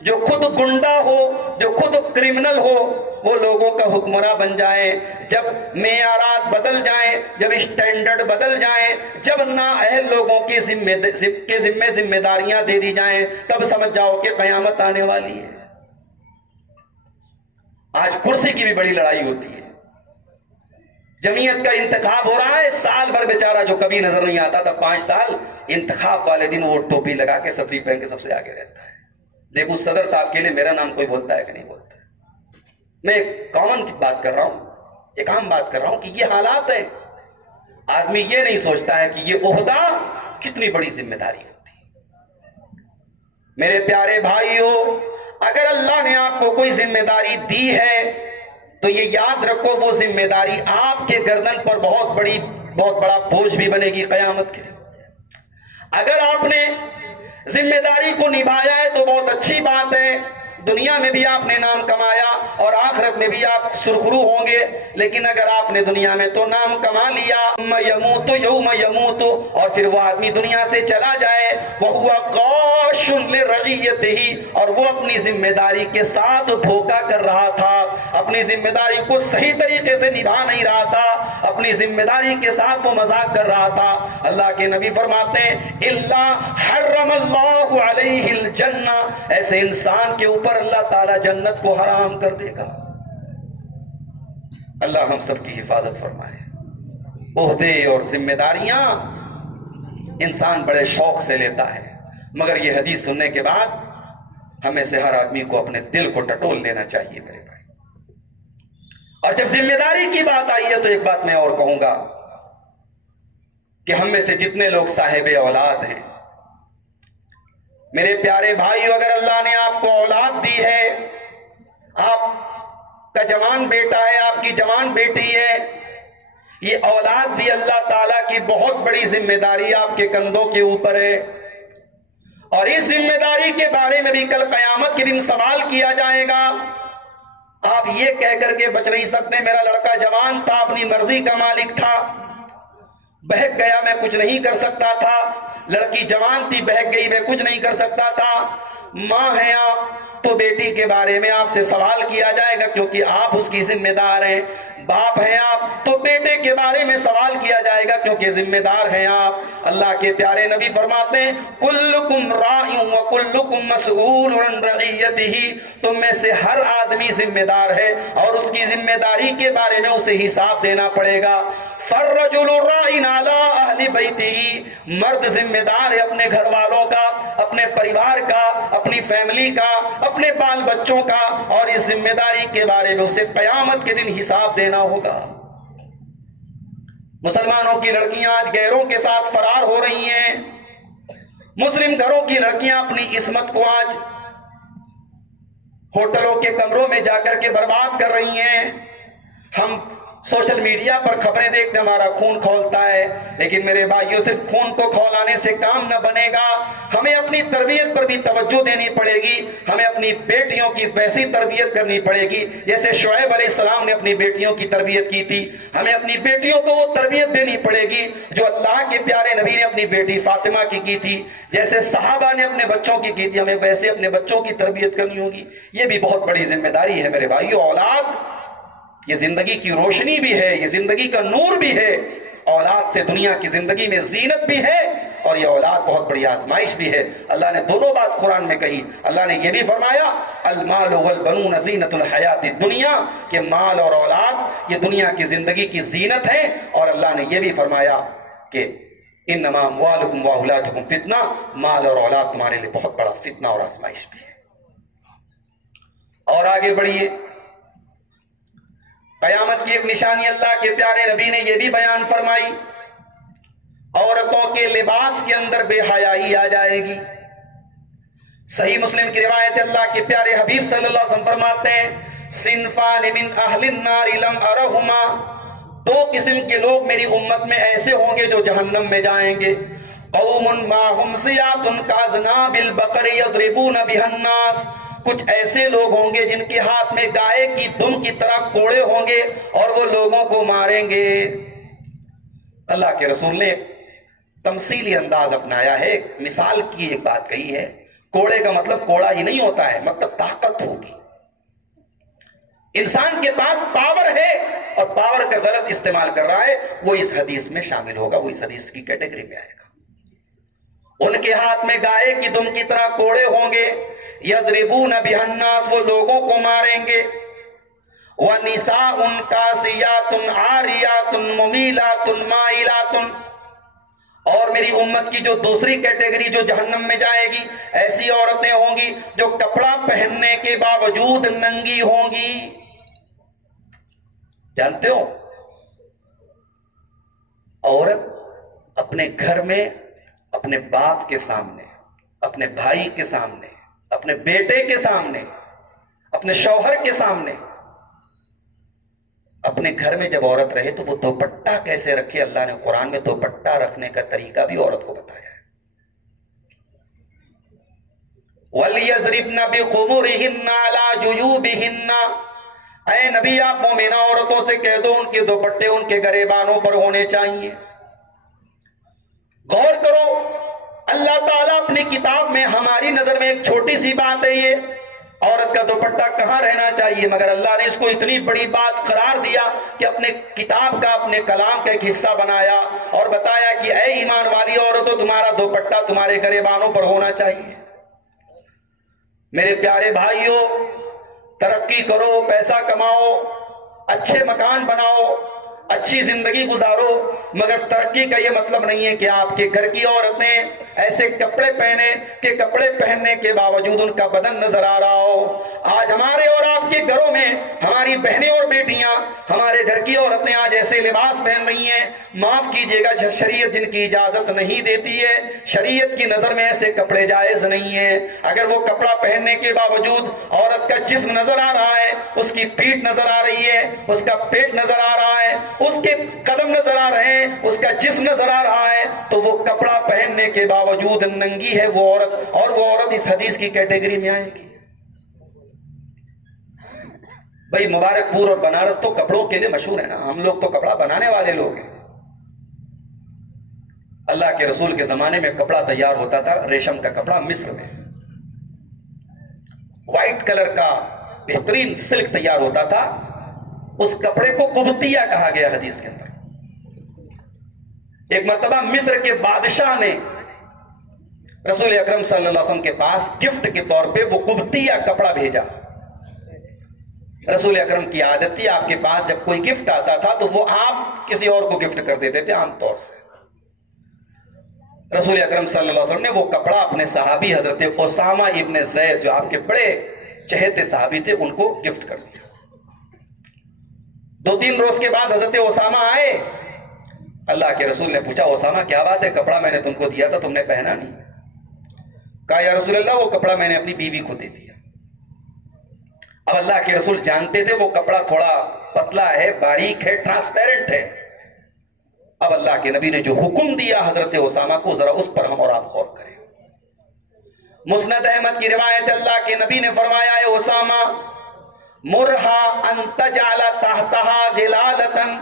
جو خود گنڈا ہو، جو خود کرمنل ہو وہ لوگوں کا حکمراں بن جائے، جب معیارات بدل جائیں، جب اسٹینڈرڈ بدل جائیں، جب نااہل لوگوں کے ذمہ داریاں دے دی جائیں، تب سمجھ جاؤ کہ قیامت آنے والی ہے۔ آج کرسی کی بھی بڑی لڑائی ہوتی ہے، جمعیت کا انتخاب ہو رہا ہے، سال بھر بیچارہ جو کبھی نظر نہیں آتا تھا 5 سال انتخاب والے دن وہ ٹوپی لگا کے صدری پہن کے سب سے آگے رہتا ہے۔ دیکھو صدر صاحب کے لیے میرا نام کوئی بولتا ہے کہ نہیں بولتا ہے؟ میں ایک کامن بات کر رہا ہوں، ایک عام بات کر رہا ہوں کہ یہ حالات ہیں۔ آدمی یہ نہیں سوچتا ہے کہ یہ عہدہ کتنی بڑی ذمہ داری ہوتی ہے۔ میرے پیارے بھائیو، اگر اللہ نے آپ کو کوئی ذمہ داری دی ہے تو یہ یاد رکھو وہ ذمہ داری آپ کے گردن پر بہت بڑا بوجھ بھی بنے گی قیامت کے دن۔ اگر آپ نے ذمہ داری کو نبھایا ہے تو بہت اچھی بات ہے، دنیا میں بھی آپ نے نام کمایا اور آخرت میں بھی آپ سرخرو ہوں گے. لیکن اگر آپ نے دنیا میں تو نام کما لیا, یموت یوم یموت, اور پھر وہ آدمی دنیا سے چلا جائے, وہو غاش لرعیتہ, اور وہ اپنی ذمہ داری کے ساتھ دھوکہ کر رہا تھا, اپنی ذمہ داری کو صحیح طریقے سے نبھا نہیں رہا تھا, اپنی ذمہ داری کے ساتھ وہ مذاق کر رہا تھا. اللہ کے نبی فرماتے ہیں الا حرم اللہ علیہ الجنہ, ایسے انسان کے اوپر اللہ تعالی جنت کو حرام کر دے گا. اللہ ہم سب کی حفاظت فرمائے. عہدے اور ذمہ داریاں انسان بڑے شوق سے لیتا ہے, مگر یہ حدیث سننے کے بعد ہمیں سے ہر آدمی کو اپنے دل کو ٹٹول لینا چاہیے میرے بھائی. اور جب ذمہ داری کی بات آئی ہے تو ایک بات میں اور کہوں گا کہ ہم میں سے جتنے لوگ صاحب اولاد ہیں, میرے پیارے بھائی, اگر اللہ نے آپ کو اولاد دی ہے, آپ کا جوان بیٹا ہے, آپ کی جوان بیٹی ہے, یہ اولاد بھی اللہ تعالیٰ کی بہت بڑی ذمہ داری آپ کے کندھوں کے اوپر ہے. اور اس ذمہ داری کے بارے میں بھی کل قیامت کے دن سوال کیا جائے گا. آپ یہ کہہ کر کے بچ نہیں سکتے میرا لڑکا جوان تھا, اپنی مرضی کا مالک تھا, بہک گیا میں کچھ نہیں کر سکتا تھا, لڑکی جوان تھی بہک گئی میں کچھ نہیں کر سکتا تھا. ماں ہے آپ تو بیٹی کے بارے میں آپ سے سوال کیا جائے گا کیونکہ آپ اس کی ذمہ دار ہیں. باپ ہیں آپ تو بیٹے کے بارے میں سوال کیا جائے گا کیونکہ ذمہ دار ہیں آپ. اللہ کے پیارے نبی فرماتے ہیں کلکم راع وکلکم مسئول عن رعیتہ, تم میں سے ہر آدمی ذمہ دار ہے اور اس کی ذمہ داری کے بارے میں اسے حساب دینا پڑے گا. فالرجل راع علی اہل بیتہ, مرد ذمہ دار ہے اپنے گھر والوں کا, اپنے پریوار کا, اپنی فیملی کا, اپنے بال بچوں کا, اور اس ذمہ داری کے بارے میں اسے قیامت کے دن حساب دینا ہوگا. مسلمانوں کی لڑکیاں آج غیروں کے ساتھ فرار ہو رہی ہیں. مسلم گھروں کی لڑکیاں اپنی عصمت کو آج ہوٹلوں کے کمروں میں جا کر کے برباد کر رہی ہیں. ہم سوشل میڈیا پر خبریں دیکھتے ہمارا خون کھولتا ہے, لیکن میرے بھائیوں صرف خون کو کھولانے سے کام نہ بنے گا, ہمیں اپنی تربیت پر بھی توجہ دینی پڑے گی. ہمیں اپنی بیٹیوں کی ویسی تربیت کرنی پڑے گی جیسے شعیب علیہ السلام نے اپنی بیٹیوں کی تربیت کی تھی. ہمیں اپنی بیٹیوں کو وہ تربیت دینی پڑے گی جو اللہ کے پیارے نبی نے اپنی بیٹی فاطمہ کی تھی, جیسے صحابہ نے اپنے بچوں کی تھی. ہمیں ویسے اپنے بچوں کی تربیت کرنی ہوگی. یہ بھی بہت بڑی ذمہ داری ہے میرے بھائیو. اولاد یہ زندگی کی روشنی بھی ہے, یہ زندگی کا نور بھی ہے. اولاد سے دنیا کی زندگی میں زینت بھی ہے اور یہ اولاد بہت بڑی آزمائش بھی ہے. اللہ نے دونوں بات قرآن میں کہی. اللہ نے یہ بھی فرمایا المال والبنون زینت الحیات الدنیا, کہ مال اور اولاد یہ دنیا کی زندگی کی زینت ہے. اور اللہ نے یہ بھی فرمایا کہ انما اموالکم واولادکم فتنہ, مال اور اولاد تمہارے لیے بہت بڑا فتنہ اور آزمائش بھی ہے. اور آگے بڑھیے, قیامت کی ایک نشانی اللہ کے پیارے نبی نے یہ بھی بیان فرمائی, عورتوں کے لباس کے اندر بے حیائی آ جائے گی. صحیح مسلم کی روایت اللہ کے پیارے حبیب صلی اللہ علیہ وسلم فرماتے ہیں صنفان من اہل النار لم ارہما, دو قسم کے لوگ میری امت میں ایسے ہوں گے جو جہنم میں جائیں گے. قوم معہم سیات کاذناب البقر یضربون بها الناس, کچھ ایسے لوگ ہوں گے جن کے ہاتھ میں گائے کی دم کی طرح کوڑے ہوں گے اور وہ لوگوں کو ماریں گے. اللہ کے رسول نے تمثیلی انداز اپنایا ہے, مثال کی ایک بات کہی ہے. کوڑے کا مطلب کوڑا ہی نہیں ہوتا ہے, مطلب طاقت ہوگی. انسان کے پاس پاور ہے اور پاور کا غلط استعمال کر رہا ہے, وہ اس حدیث میں شامل ہوگا, وہ اس حدیث کی کیٹیگری میں آئے گا. ان کے ہاتھ میں گائے کی دم کی طرح کوڑے ہوں گے, یضربون بها الناس, وہ لوگوں کو ماریں گے. وَنِسَاءٌ كَاسِيَاتٌ عَارِيَاتٌ مُمِيلَاتٌ مَائِلَاتٌ, اور میری امت کی جو دوسری کیٹیگری جو جہنم میں جائے گی, ایسی عورتیں ہوں گی جو کپڑا پہننے کے باوجود ننگی ہوں گی. جانتے ہو عورت اپنے گھر میں اپنے باپ کے سامنے, اپنے بھائی کے سامنے, اپنے بیٹے کے سامنے, اپنے شوہر کے سامنے, اپنے گھر میں جب عورت رہے تو وہ دوپٹہ کیسے رکھے. اللہ نے قرآن میں دوپٹہ رکھنے کا طریقہ بھی عورت کو بتایا ہے. وَلْيَضْرِبْنَ بِخُمُرِهِنَّ عَلَى جُيُوبِهِنَّ، اے نبی آپ مومنہ عورتوں سے کہہ دو ان کے دوپٹے ان کے گریبانوں پر ہونے چاہیے۔ غور کرو، اللہ تعالیٰ اپنی کتاب میں ہماری نظر میں ایک چھوٹی سی بات ہے یہ عورت کا دوپٹہ کہاں رہنا چاہیے، مگر اللہ نے اس کو اتنی بڑی بات قرار دیا کہ اپنے کتاب کا اپنے کلام کا ایک حصہ بنایا اور بتایا کہ اے ایمان والی عورتوں تمہارا دوپٹہ تمہارے گریبانوں پر ہونا چاہیے۔ میرے پیارے بھائیوں، ترقی کرو، پیسہ کماؤ، اچھے مکان بناؤ، اچھی زندگی گزارو، مگر ترقی کا یہ مطلب نہیں ہے کہ آپ کے گھر کی عورتیں ایسے کپڑے پہنے کہ کپڑے پہننے کے باوجود ان کا بدن نظر آ رہا ہو۔ آج ہمارے اور آپ کے گھروں میں ہماری بہنیں اور بیٹیاں، ہمارے گھر کی عورتیں آج ایسے لباس پہن رہی ہیں، معاف کیجیے گا شریعت جن کی اجازت نہیں دیتی ہے، شریعت کی نظر میں ایسے کپڑے جائز نہیں ہیں۔ اگر وہ کپڑا پہننے کے باوجود عورت کا جسم نظر آ رہا ہے، اس کی پیٹھ نظر آ رہی ہے، اس کا پیٹ نظر آ رہا ہے، اس کے قدم نظر آ رہے ہیں، اس کا جسم نظر آ رہا ہے، تو وہ کپڑا پہننے کے باوجود ننگی ہے وہ عورت، اور وہ عورت اس حدیث کی کیٹیگری میں آئے گی۔ بھائی مبارک پور اور بنارس تو کپڑوں کے لیے مشہور ہے نا، ہم لوگ تو کپڑا بنانے والے لوگ ہیں۔ اللہ کے رسول کے زمانے میں کپڑا تیار ہوتا تھا، ریشم کا کپڑا مصر میں، وائٹ کلر کا بہترین سلک تیار ہوتا تھا، اس کپڑے کو قبطیہ کہا گیا حدیث کے اندر۔ ایک مرتبہ مصر کے بادشاہ نے رسول اکرم صلی اللہ علیہ وسلم کے پاس گفٹ کے طور پہ وہ قبطیہ کپڑا بھیجا۔ رسول اکرم کی عادت تھی، آپ کے پاس جب کوئی گفٹ آتا تھا تو وہ آپ کسی اور کو گفٹ کر دیتے تھے عام طور سے۔ رسول اکرم صلی اللہ علیہ وسلم نے وہ کپڑا اپنے صحابی حضرت اسامہ ابن زید جو آپ کے بڑے چہتے صحابی تھے ان کو گفٹ کر دیا۔ 2-3 روز کے بعد حضرت اسامہ آئے، اللہ کے رسول نے پوچھا اسامہ کیا بات ہے، کپڑا میں نے تم کو دیا تھا تم نے پہنا نہیں؟ کہا یا رسول اللہ وہ کپڑا میں نے اپنی بیوی کو دے دیا۔ اب اللہ کے رسول جانتے تھے وہ کپڑا تھوڑا پتلا ہے، باریک ہے، ٹرانسپیرنٹ ہے۔ اب اللہ کے نبی نے جو حکم دیا حضرت اسامہ کو، ذرا اس پر ہم اور آپ غور کریں۔ مسند احمد کی روایت، اللہ کے نبی نے فرمایا اے اسامہ مرہا ان تجعل تحتہا غلالتن،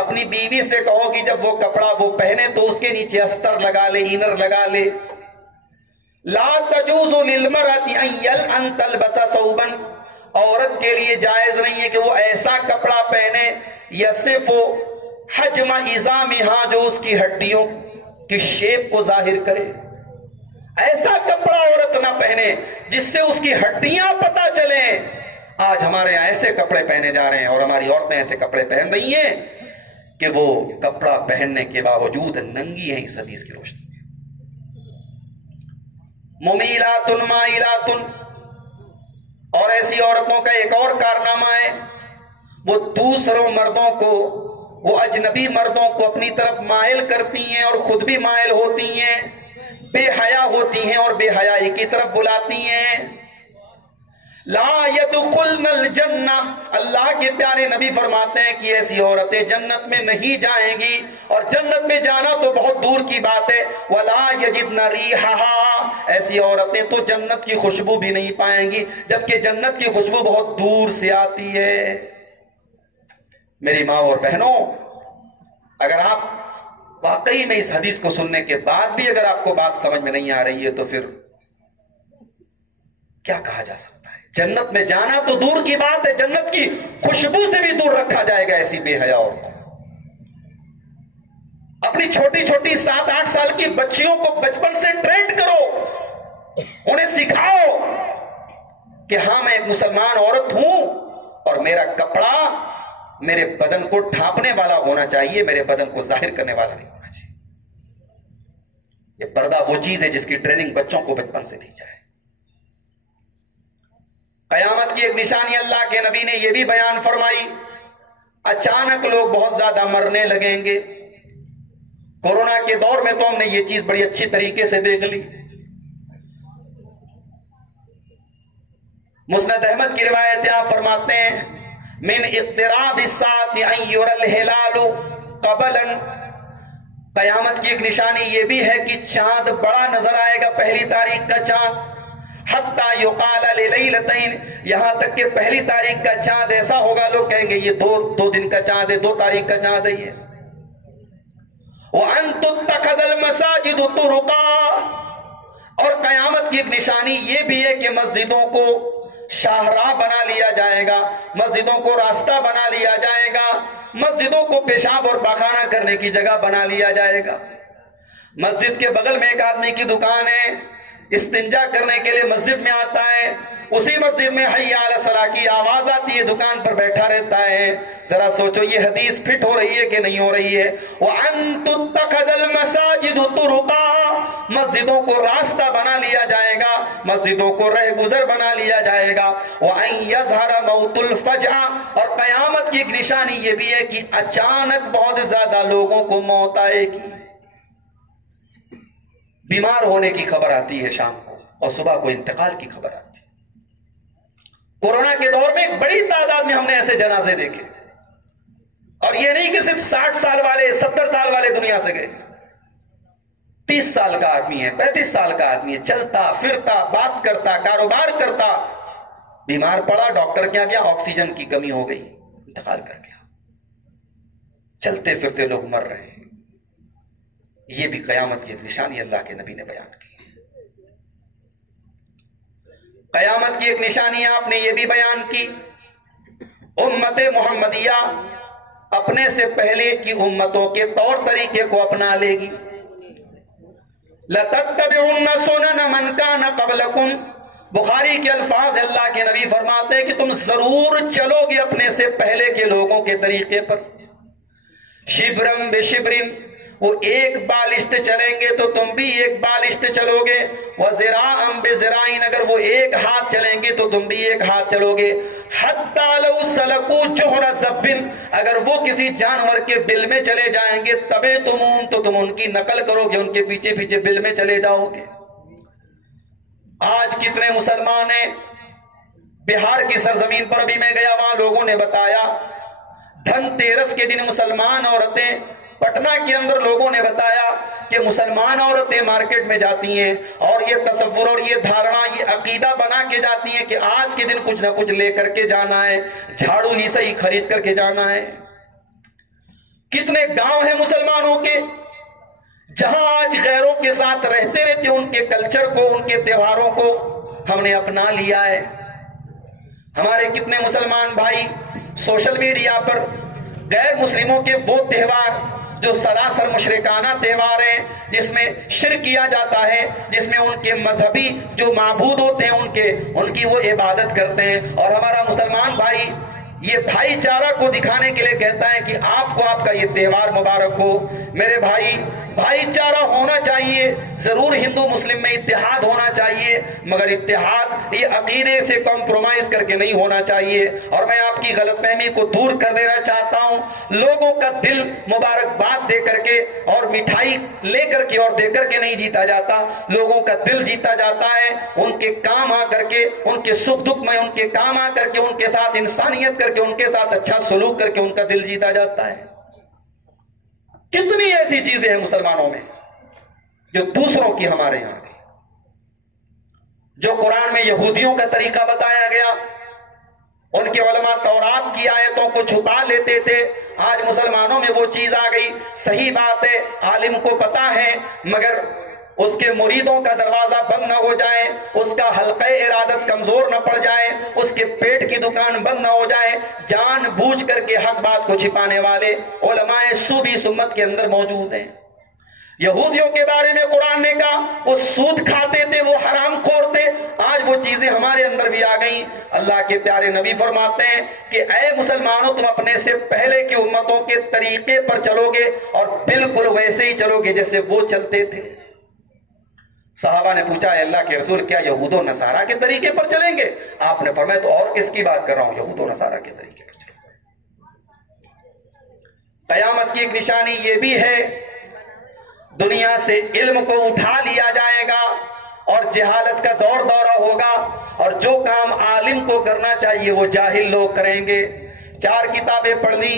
اپنی بیوی سے کہو کہ جب وہ کپڑا وہ پہنے تو اس کے نیچے استر لگا لے، انر لگا لے۔ لا تجوز للمرأة ان تلبس ثوبا، عورت کے لیے جائز نہیں ہے کہ وہ ایسا کپڑا پہنے یصف حجم عظامہا، جو اس کی ہڈیوں کی شیپ کو ظاہر کرے۔ ایسا کپڑا عورت نہ پہنے جس سے اس کی ہڈیاں پتہ چلیں۔ آج ہمارے یہاں ایسے کپڑے پہنے جا رہے ہیں اور ہماری عورتیں ایسے کپڑے پہن رہی ہیں کہ وہ کپڑا پہننے کے باوجود ننگی ہیں اس حدیث کی روشنی میں۔ ممیلات مائلات، اور ایسی عورتوں کا ایک اور کارنامہ ہے، وہ دوسروں مردوں کو، وہ اجنبی مردوں کو اپنی طرف مائل کرتی ہیں اور خود بھی مائل ہوتی ہیں، بے حیا ہوتی ہیں اور بے حیائی کی طرف بلاتی ہیں۔ لا يدخلن الجنہ، اللہ کے پیارے نبی فرماتے ہیں کہ ایسی عورتیں جنت میں نہیں جائیں گی، اور جنت میں جانا تو بہت دور کی بات ہے۔ ولا یجدن ریحہا، ایسی عورتیں تو جنت کی خوشبو بھی نہیں پائیں گی، جبکہ جنت کی خوشبو بہت دور سے آتی ہے۔ میری ماں اور بہنوں، اگر آپ واقعی میں اس حدیث کو سننے کے بعد بھی اگر آپ کو بات سمجھ میں نہیں آ رہی ہے تو پھر کیا کہا جا سکتا ہے؟ جنت میں جانا تو دور کی بات ہے، جنت کی خوشبو سے بھی دور رکھا جائے گا ایسی بے حیا عورتوں۔ اپنی چھوٹی چھوٹی 7-8 سال کی بچیوں کو بچپن سے ٹرینڈ کرو، انہیں سکھاؤ کہ ہاں میں ایک مسلمان عورت ہوں اور میرا کپڑا میرے بدن کو ڈھانپنے والا ہونا چاہیے، میرے بدن کو ظاہر کرنے والا نہیں ہونا چاہیے۔ یہ پردہ وہ چیز ہے جس کی ٹریننگ بچوں کو بچپن سے دی جائے۔ قیامت کی ایک نشانی اللہ کے نبی نے یہ بھی بیان فرمائی، اچانک لوگ بہت زیادہ مرنے لگیں گے۔ کورونا کے دور میں تو ہم نے یہ چیز بڑی اچھی طریقے سے دیکھ لی۔ مسند احمد کی روایت آپ فرماتے ہیں من اقتراب الساعۃ ان یری الہلال قبلا، قیامت کی ایک نشانی یہ بھی ہے کہ چاند بڑا نظر آئے گا، پہلی تاریخ کا چاند، حتی یقال للیلتین، یہاں تک کہ پہلی تاریخ کا چاند ایسا ہوگا لوگ کہیں گے یہ دو دن کا چاند ہے، 2 تاریخ کا چاند ہے یہ۔ وَأَن تُتَّخَذَ الْمَسَاجِدُ طُرُقًا، اور قیامت کی ایک نشانی یہ بھی ہے کہ مسجدوں کو شاہراہ بنا لیا جائے گا، مسجدوں کو راستہ بنا لیا جائے گا، مسجدوں کو پیشاب اور پاخانہ کرنے کی جگہ بنا لیا جائے گا۔ مسجد کے بغل میں ایک آدمی کی دکان ہے، استنجا کرنے کے لیے مسجد میں آتا ہے، اسی مسجد میں حی علی الصلاۃ کی آواز آتی ہے، دکان پر بیٹھا رہتا ہے۔ ذرا سوچو یہ حدیث فٹ ہو رہی ہے کہ نہیں ہو رہی ہے؟ وَأَن تُتَّخَذَ الْمَسَاجِدُ طُرُقًا، مسجدوں کو راستہ بنا لیا جائے گا، مسجدوں کو رہ گزر بنا لیا جائے گا۔ وَأَن يَظْهَرَ مَوْتُ الْفَجْعَةِ، اور قیامت کی ایک نشانی یہ بھی ہے کہ اچانک بہت زیادہ لوگوں کو موت آئے گی۔ بیمار ہونے کی خبر آتی ہے شام کو، اور صبح کو انتقال کی خبر آتی ہے۔ کورونا کے دور میں ایک بڑی تعداد میں ہم نے ایسے جنازے دیکھے، اور یہ نہیں کہ صرف 60 سال والے 70 سال والے دنیا سے گئے، 30 سال کا آدمی ہے، 35 سال کا آدمی ہے، چلتا پھرتا بات کرتا کاروبار کرتا، بیمار پڑا، ڈاکٹر کیا گیا، آکسیجن کی کمی ہو گئی، انتقال کر گیا۔ چلتے پھرتے لوگ مر رہے ہیں۔ یہ بھی قیامت کی ایک نشانی اللہ کے نبی نے بیان کی۔ قیامت کی ایک نشانی آپ نے یہ بھی بیان کی، امت محمدیہ اپنے سے پہلے کی امتوں کے طور طریقے کو اپنا لے گی۔ لَتَتَّبِعُنَّ سُنَنَ مَنْ كَانَ قَبْلَكُمْ، بخاری کے الفاظ اللہ کے نبی فرماتے ہیں کہ تم ضرور چلو گے اپنے سے پہلے کے لوگوں کے طریقے پر۔ شبرم بے شبرم، وہ ایک بالشت چلیں گے تو تم بھی ایک بالشت چلو گے، وَذِرَاعًا بِذِرَاعٍ، اگر وہ ایک ہاتھ چلیں گے تو تم بھی ایک ہاتھ چلو گے۔ حَتَّى لَوْ سَلَكُوا جُحْرَ ذَبٍّ، اگر وہ کسی جانور کے بل میں چلے جائیں گے تَبِعْتُمُوهُمْ، تو تم ان کی نقل کرو گے، ان کے پیچھے پیچھے بل میں چلے جاؤ گے۔ آج کتنے مسلمان ہیں؟ بہار کی سرزمین پر بھی میں گیا، وہاں لوگوں نے بتایا دھن تیرس کے دن مسلمان عورتیں، پٹنہ کے اندر لوگوں نے بتایا کہ مسلمان عورتیں مارکیٹ میں جاتی ہیں اور یہ تصور اور یہ دھارنا، یہ عقیدہ بنا کے جاتی ہیں کہ آج کے دن کچھ نہ کچھ لے کر کے جانا ہے، جھاڑو ہی صحیح خرید کر کے جانا ہے۔ کتنے گاؤں ہیں مسلمانوں کے جہاں آج غیروں کے ساتھ رہتے رہتے ان کے کلچر کو، ان کے تہواروں کو ہم نے اپنا لیا ہے۔ ہمارے کتنے مسلمان بھائی سوشل میڈیا پر غیر مسلموں کے وہ تہوار جو سراسر مشرکانہ تہوار ہیں، جس میں شرک کیا جاتا ہے، جس میں ان کے مذہبی جو معبود ہوتے ہیں ان کی وہ عبادت کرتے ہیں، اور ہمارا مسلمان بھائی یہ بھائی چارہ کو دکھانے کے لیے کہتا ہے کہ آپ کو آپ کا یہ تہوار مبارک ہو۔ میرے بھائی، بھائی چارہ ہونا چاہیے، ضرور ہندو مسلم میں اتحاد ہونا چاہیے، مگر اتحاد یہ عقیدے سے کمپرومائز کر کے نہیں ہونا چاہیے۔ اور میں آپ کی غلط فہمی کو دور کر دینا چاہتا ہوں، لوگوں کا دل مبارکباد دے کر کے اور مٹھائی لے کر کے اور دے کر کے نہیں جیتا جاتا، لوگوں کا دل جیتا جاتا ہے ان کے کام آ کر کے، ان کے سکھ دکھ میں ان کے کام آ کر کے، ان کے ساتھ انسانیت کر کے، ان کے ساتھ اچھا سلوک کر کے ان کا دل جیتا جاتا ہے۔ کتنی ایسی چیزیں ہیں مسلمانوں میں جو دوسروں کی ہمارے یہاں کی، جو قرآن میں یہودیوں کا طریقہ بتایا گیا، ان کے علماء تورات کی آیتوں کو چھپا لیتے تھے، آج مسلمانوں میں وہ چیز آ گئی۔ صحیح بات ہے، عالم کو پتا ہے، مگر اس کے مریدوں کا دروازہ بند نہ ہو جائے، اس کا حلقہ ارادت کمزور نہ پڑ جائے، اس کے پیٹ کی دکان بند نہ ہو جائے، جان بوجھ کر کے حق بات کو چھپانے والے علماء سو بھی سمت کے اندر موجود ہیں۔ یہودیوں کے بارے میں قرآن نے کہا وہ سود کھاتے تھے، وہ حرام خور تھے، آج وہ چیزیں ہمارے اندر بھی آ گئیں۔ اللہ کے پیارے نبی فرماتے ہیں کہ اے مسلمانوں، تم اپنے سے پہلے کی امتوں کے طریقے پر چلو گے اور بالکل ویسے ہی چلو گے جیسے وہ چلتے تھے۔ صحابہ نے پوچھا اے اللہ کے رسول، کیا یہود و نصارہ کے طریقے پر چلیں گے؟ آپ نے فرمایا تو اور کس کی بات کر رہا ہوں، یہود و نصارہ کے طریقے پر چلیں گے۔ قیامت کی ایک نشانی یہ بھی ہے، دنیا سے علم کو اٹھا لیا جائے گا اور جہالت کا دورہ ہوگا، اور جو کام عالم کو کرنا چاہیے وہ جاہل لوگ کریں گے۔ 4 کتابیں پڑھ لی،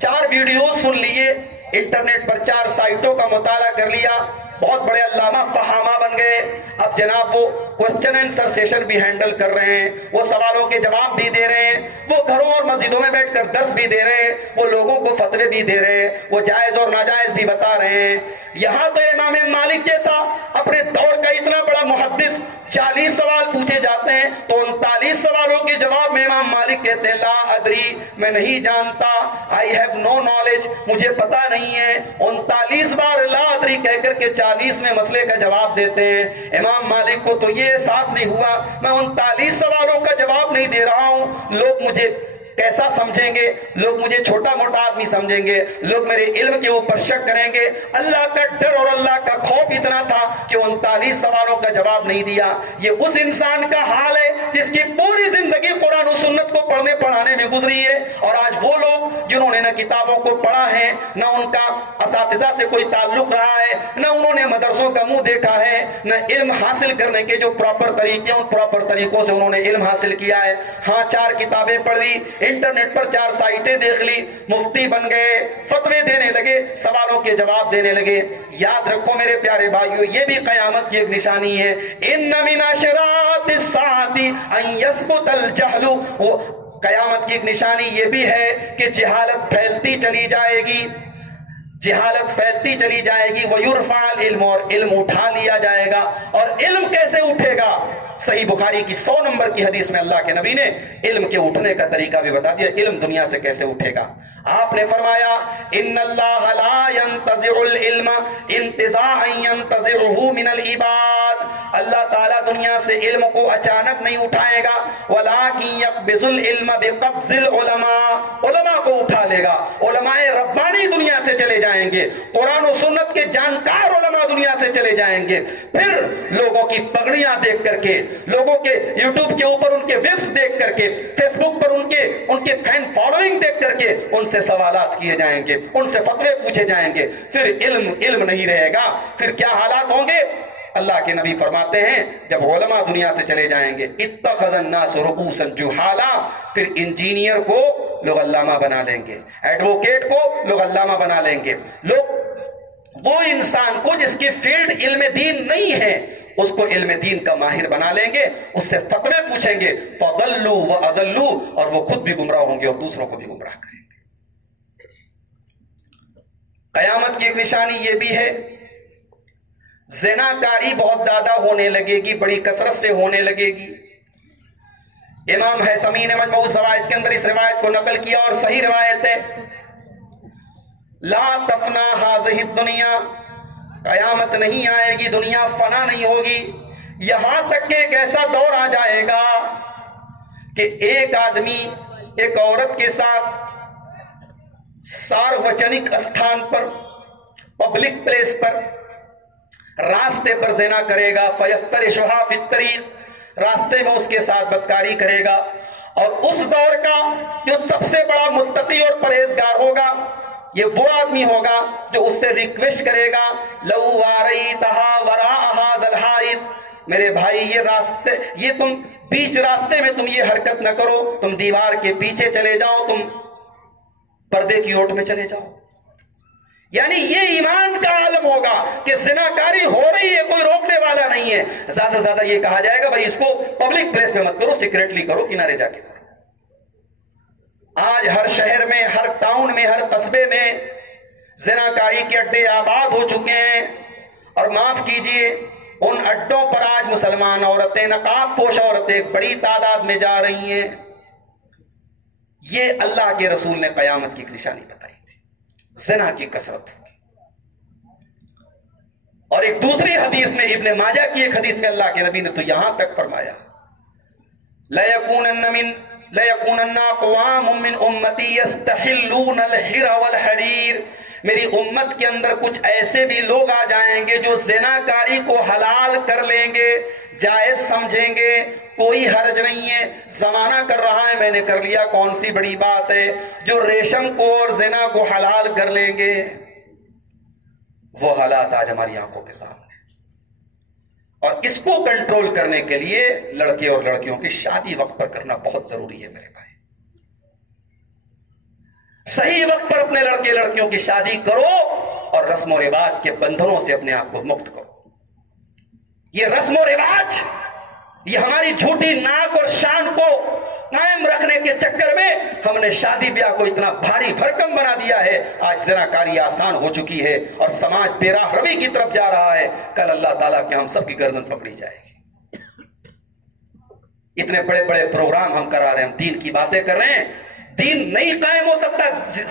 4 ویڈیوز سن لیے، انٹرنیٹ پر 4 سائٹوں کا مطالعہ کر لیا، بہت بڑے علامہ فہامہ بن گئے. اب جناب وہ کوسچن اینسر سیشن بھی ہینڈل کر رہے ہیں, وہ سوالوں کے جواب بھی دے رہے ہیں, وہ گھروں اور مسجدوں میں بیٹھ کر درس بھی دے رہے ہیں, وہ لوگوں کو فتوے بھی دے رہے ہیں, وہ جائز اور ناجائز بھی بتا رہے ہیں. یہاں تو امام مالک جیسا اپنے دور کا اتنا بڑا محدث 40 سوال پوچھے جاتے ہیں تو 39 سوالوں کے جواب میں امام مالک کہتے ہیں لا ادری, میں نہیں جانتا, آئی ہیو نو نالج, مجھے پتا نہیں ہے. 39 بار لا ادری کہہ کر کے 40 میں مسئلے کا جواب دیتے ہیں. امام مالک کو تو یہ احساس نہیں ہوا میں 39 سوالوں کا جواب نہیں دے رہا ہوں, لوگ مجھے کیسا سمجھیں گے, لوگ مجھے چھوٹا موٹا آدمی سمجھیں گے, لوگ میرے علم کے اوپر شک کریں گے. اللہ کا ڈر اور اللہ کا خوف اتنا تھا کہ 39 سوالوں کا جواب نہیں دیا. یہ اس انسان کا حال ہے جس کی پوری زندگی قرآن و سنت کو پڑھنے پڑھانے میں گزری ہے, اور آج وہ لوگ جنہوں نے نہ کتابوں کو پڑھا ہے, نہ ان کا اساتذہ سے کوئی تعلق رہا ہے, نہ انہوں نے مدرسوں کا منہ دیکھا ہے, نہ علم حاصل کرنے کے جو پراپر طریقے ان پراپر طریقوں سے انہوں نے علم حاصل کیا ہے. ہاں 4 کتابیں پڑھ لی, انٹرنیٹ پر 4 سائٹیں دیکھ لی, مفتی بن گئے, فتوے دینے لگے, سوالوں کے جواب دینے لگے. یاد رکھو میرے پیارے بھائیو, یہ بھی قیامت کی ایک نشانی ہے. ان من اشراط الساعۃ ان یثبت الجہل, قیامت کی ایک نشانی یہ بھی ہے کہ جہالت پھیلتی چلی جائے گی, جہالت پھیلتی چلی جائے گی. وَيُرْفَعَ الْعِلْمُ, اور علم اٹھا لیا جائے گا. اور علم کیسے اٹھے گا؟ صحیح بخاری کی 100 نمبر کی حدیث میں اللہ کے نبی نے علم کے اٹھنے کا طریقہ بھی بتا دیا. علم دنیا سے کیسے اٹھے گا؟ آپ نے فرمایا ان اللہ لا ينتزع العلم انتزاعا ينتزعه من العباد, اللہ تعالیٰ دنیا سے علم کو اچانک نہیں اٹھائے گا. ولكن يقبض العلم بقبض العلماء, علماء کو اٹھا لے گا. علماء ربانی دنیا سے چلے جائیں گے, قرآن و سنت کے جانکار علماء دنیا سے چلے جائیں گے. پھر لوگوں کی پگڑیاں دیکھ کر کے, لوگوں کے یوٹیوب کے اوپر ان کے ویوز دیکھ کر کے, فیس بک پر ان کے فین فالوئنگ دیکھ کر کے ان سے سوالات کیے جائیں گے, ان سے فتوے پوچھے جائیں گے. پھر علم نہیں رہے گا. پھر کیا حالات ہوں گے؟ اللہ کے نبی فرماتے ہیں جب علماء دنیا سے چلے جائیں گے, اتخذ الناس رؤوسا جہالا, پھر انجینئر کو لوگ علامہ بنا لیں گے, ایڈوکیٹ کو لوگ علامہ بنا لیں گے. لوگ وہ انسان کو جس کی فیلڈ علم دین نہیں ہے اس کو علم دین کا ماہر بنا لیں گے, اس سے فتوے پوچھیں گے. فضلوا واضلوا, اور وہ خود بھی گمراہ ہوں گے اور دوسروں کو بھی گمراہ کریں گے. قیامت کی ایک نشانی یہ بھی ہے, زناکاری بہت زیادہ ہونے لگے گی, بڑی کثرت سے ہونے لگے گی. امام حیثمی نے مجموع الزوائد کے اندر اس روایت کو نقل کیا اور صحیح روایت ہے. لا تفنا هذه الدنیا, قیامت نہیں آئے گی, دنیا فنا نہیں ہوگی, یہاں تک کہ ایک ایسا دور آ جائے گا کہ ایک آدمی ایک عورت کے ساتھ ساروجنک استھان پر, پبلک پلیس پر, راستے پر زنا کرے گا. فیفترشها فی الطریق, راستے میں اس کے ساتھ بدکاری کرے گا. اور اس دور کا جو سب سے بڑا متقی اور پرہیزگار ہوگا یہ وہ آدمی ہوگا جو اس سے ریکویسٹ کرے گا, لو واریتها وراء هذا الحائط, میرے بھائی یہ راستے, یہ تم بیچ راستے میں تم یہ حرکت نہ کرو, تم دیوار کے پیچھے چلے جاؤ, تم پردے کی اوٹ میں چلے جاؤ. یعنی یہ ایمان کا عالم ہوگا کہ زناکاری ہو رہی ہے, کوئی روکنے والا نہیں ہے. زیادہ سے زیادہ یہ کہا جائے گا بھائی اس کو پبلک پلیس میں مت کرو, سیکریٹلی کرو, کنارے جا کے کرو. آج ہر شہر میں, ہر ٹاؤن میں, ہر قصبے میں زناکاری کے اڈے آباد ہو چکے ہیں. اور معاف کیجئے, ان اڈوں پر آج مسلمان عورتیں, نقاب پوش عورتیں بڑی تعداد میں جا رہی ہیں. یہ اللہ کے رسول نے قیامت کی ایک نشانی بتائی تھی, زنا کی کثرت ہوگی. اور ایک دوسری حدیث میں, ابن ماجہ کی ایک حدیث میں اللہ کے نبی نے تو یہاں تک فرمایا, لَيَكُونَنَّ أَقْوَامٌ مِّنْ أُمَّتِي يَسْتَحِلُّونَ الْحِرَ وَالْحَرِيرَ, میری امت کے اندر کچھ ایسے بھی لوگ آ جائیں گے جو زناکاری کو حلال کر لیں گے, جائز سمجھیں گے, کوئی حرج نہیں ہے, زمانہ کر رہا ہے میں نے کر لیا, کون سی بڑی بات ہے. جو ریشم کو اور زنا کو حلال کر لیں گے, وہ حالات آج ہماری آنکھوں کے سامنے. اور اس کو کنٹرول کرنے کے لیے لڑکے اور لڑکیوں کی شادی وقت پر کرنا بہت ضروری ہے میرے بھائی. صحیح وقت پر اپنے لڑکے لڑکیوں کی شادی کرو, اور رسم و رواج کے بندھنوں سے اپنے آپ کو مکت کرو. یہ رسم و رواج، یہ ہماری جھوٹی ناک اور شان کو قائم رکھنے کے چکر میں ہم نے شادی بیاہ کو اتنا بھاری بھرکم بنا دیا ہے. آج زناکاری آسان ہو چکی ہے اور سماج بے راہ روی کی طرف جا رہا ہے. کل اللہ تعالیٰ کے ہم سب کی گردن پکڑی جائے گی. اتنے بڑے بڑے پروگرام ہم کرا رہے ہیں، ہم دین کی باتیں کر رہے ہیں. دین نہیں قائم ہو سکتا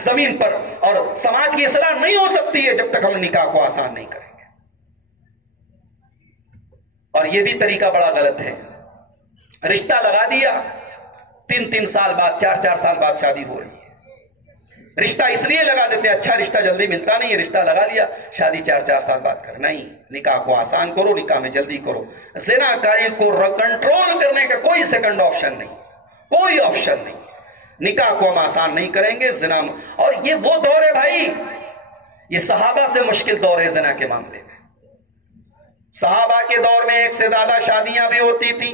زمین پر اور سماج کی اصلاح نہیں ہو سکتی ہے جب تک ہم نکاح کو آسان نہیں کریں گے. اور یہ بھی طریقہ بڑا غلط ہے. رشتہ لگا دیا، 3 سال بعد 4 سال بعد شادی ہو رہی ہے. رشتہ اس لیے لگا دیتے ہیں، اچھا رشتہ جلدی ملتا نہیں ہے، رشتہ لگا لیا، شادی 4 سال بعد کر. نہیں، نکاح کو آسان کرو، نکاح میں جلدی کرو. زناکاری کو کنٹرول کرنے کا کوئی سیکنڈ آپشن نہیں، کوئی آپشن نہیں. نکاح کو ہم آسان نہیں کریں گے. زنا، اور یہ وہ دور ہے بھائی، یہ صحابہ سے مشکل دور ہے زنا کے معاملے میں. صحابہ کے دور میں 1 سے زیادہ شادیاں بھی ہوتی تھیں.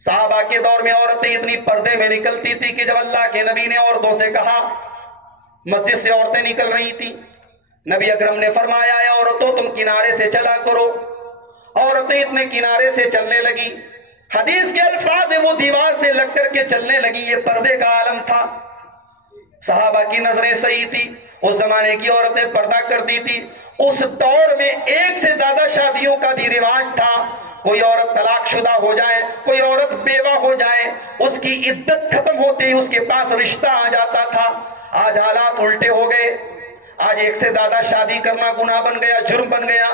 صحابہ کے دور میں عورتیں اتنی پردے میں نکلتی تھی کہ جب اللہ کے نبی نے عورتوں سے کہا، مسجد سے عورتیں نکل رہی تھیں، نبی اکرم نے فرمایا اے عورتوں تم کنارے سے چلا کرو. عورتیں اتنے کنارے سے چلنے لگی، حدیث کے الفاظ وہ دیوار سے لگ کر کے چلنے لگی. یہ پردے کا عالم تھا. صحابہ کی نظریں صحیح تھی، اس زمانے کی عورتیں پردہ کرتی تھی. اس دور میں 1 سے زیادہ شادیوں کا بھی رواج تھا. کوئی عورت طلاق شدہ ہو جائے، کوئی عورت بیوہ ہو جائے، اس کی عدت ختم ہوتی ہی اس کے پاس رشتہ آ جاتا تھا. آج حالات الٹے ہو گئے. آج 1 سے زیادہ شادی کرنا گناہ بن گیا، جرم بن گیا.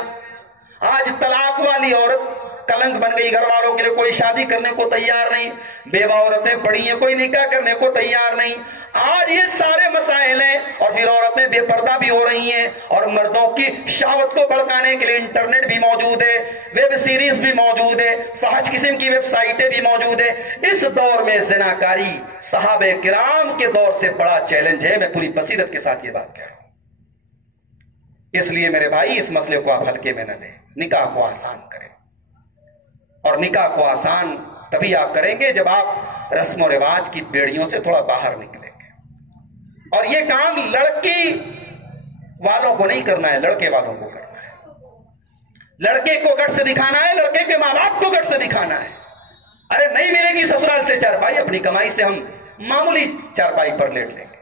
آج طلاق والی عورت کلنک بن گئی گھر والوں کے لیے. کوئی شادی کرنے کو تیار نہیں. بیوہ عورتیں پڑی ہیں، کوئی نکاح کرنے کو تیار نہیں. آج یہ سارے مسائل ہیں اور پھر عورتیں بے پردہ بھی ہو رہی ہیں. اور مردوں کی شہوت کو بھڑکانے کے لیے انٹرنیٹ بھی موجود ہے، ویب سیریز بھی موجود ہے، فحش قسم کی ویب سائٹیں بھی موجود ہیں. اس دور میں زناکاری صحابہ کرام کے دور سے بڑا چیلنج ہے. میں پوری بصیرت کے ساتھ یہ بات کہہ رہا ہوں. اس لیے میرے بھائی اس مسئلے کو آپ ہلکے میں نہ لیں. نکاح کو آسان کریں، اور نکاح کو آسان تبھی آپ کریں گے جب آپ رسم و رواج کی بیڑیوں سے تھوڑا باہر نکلیں گے. اور یہ کام لڑکی والوں کو نہیں کرنا ہے، لڑکے والوں کو کرنا ہے. لڑکے کو گٹ سے دکھانا ہے، لڑکے کے ماں باپ کو گٹ سے دکھانا ہے. ارے نہیں ملے گی سسرال سے چارپائی، اپنی کمائی سے ہم معمولی چارپائی پر لیٹ لیں گے.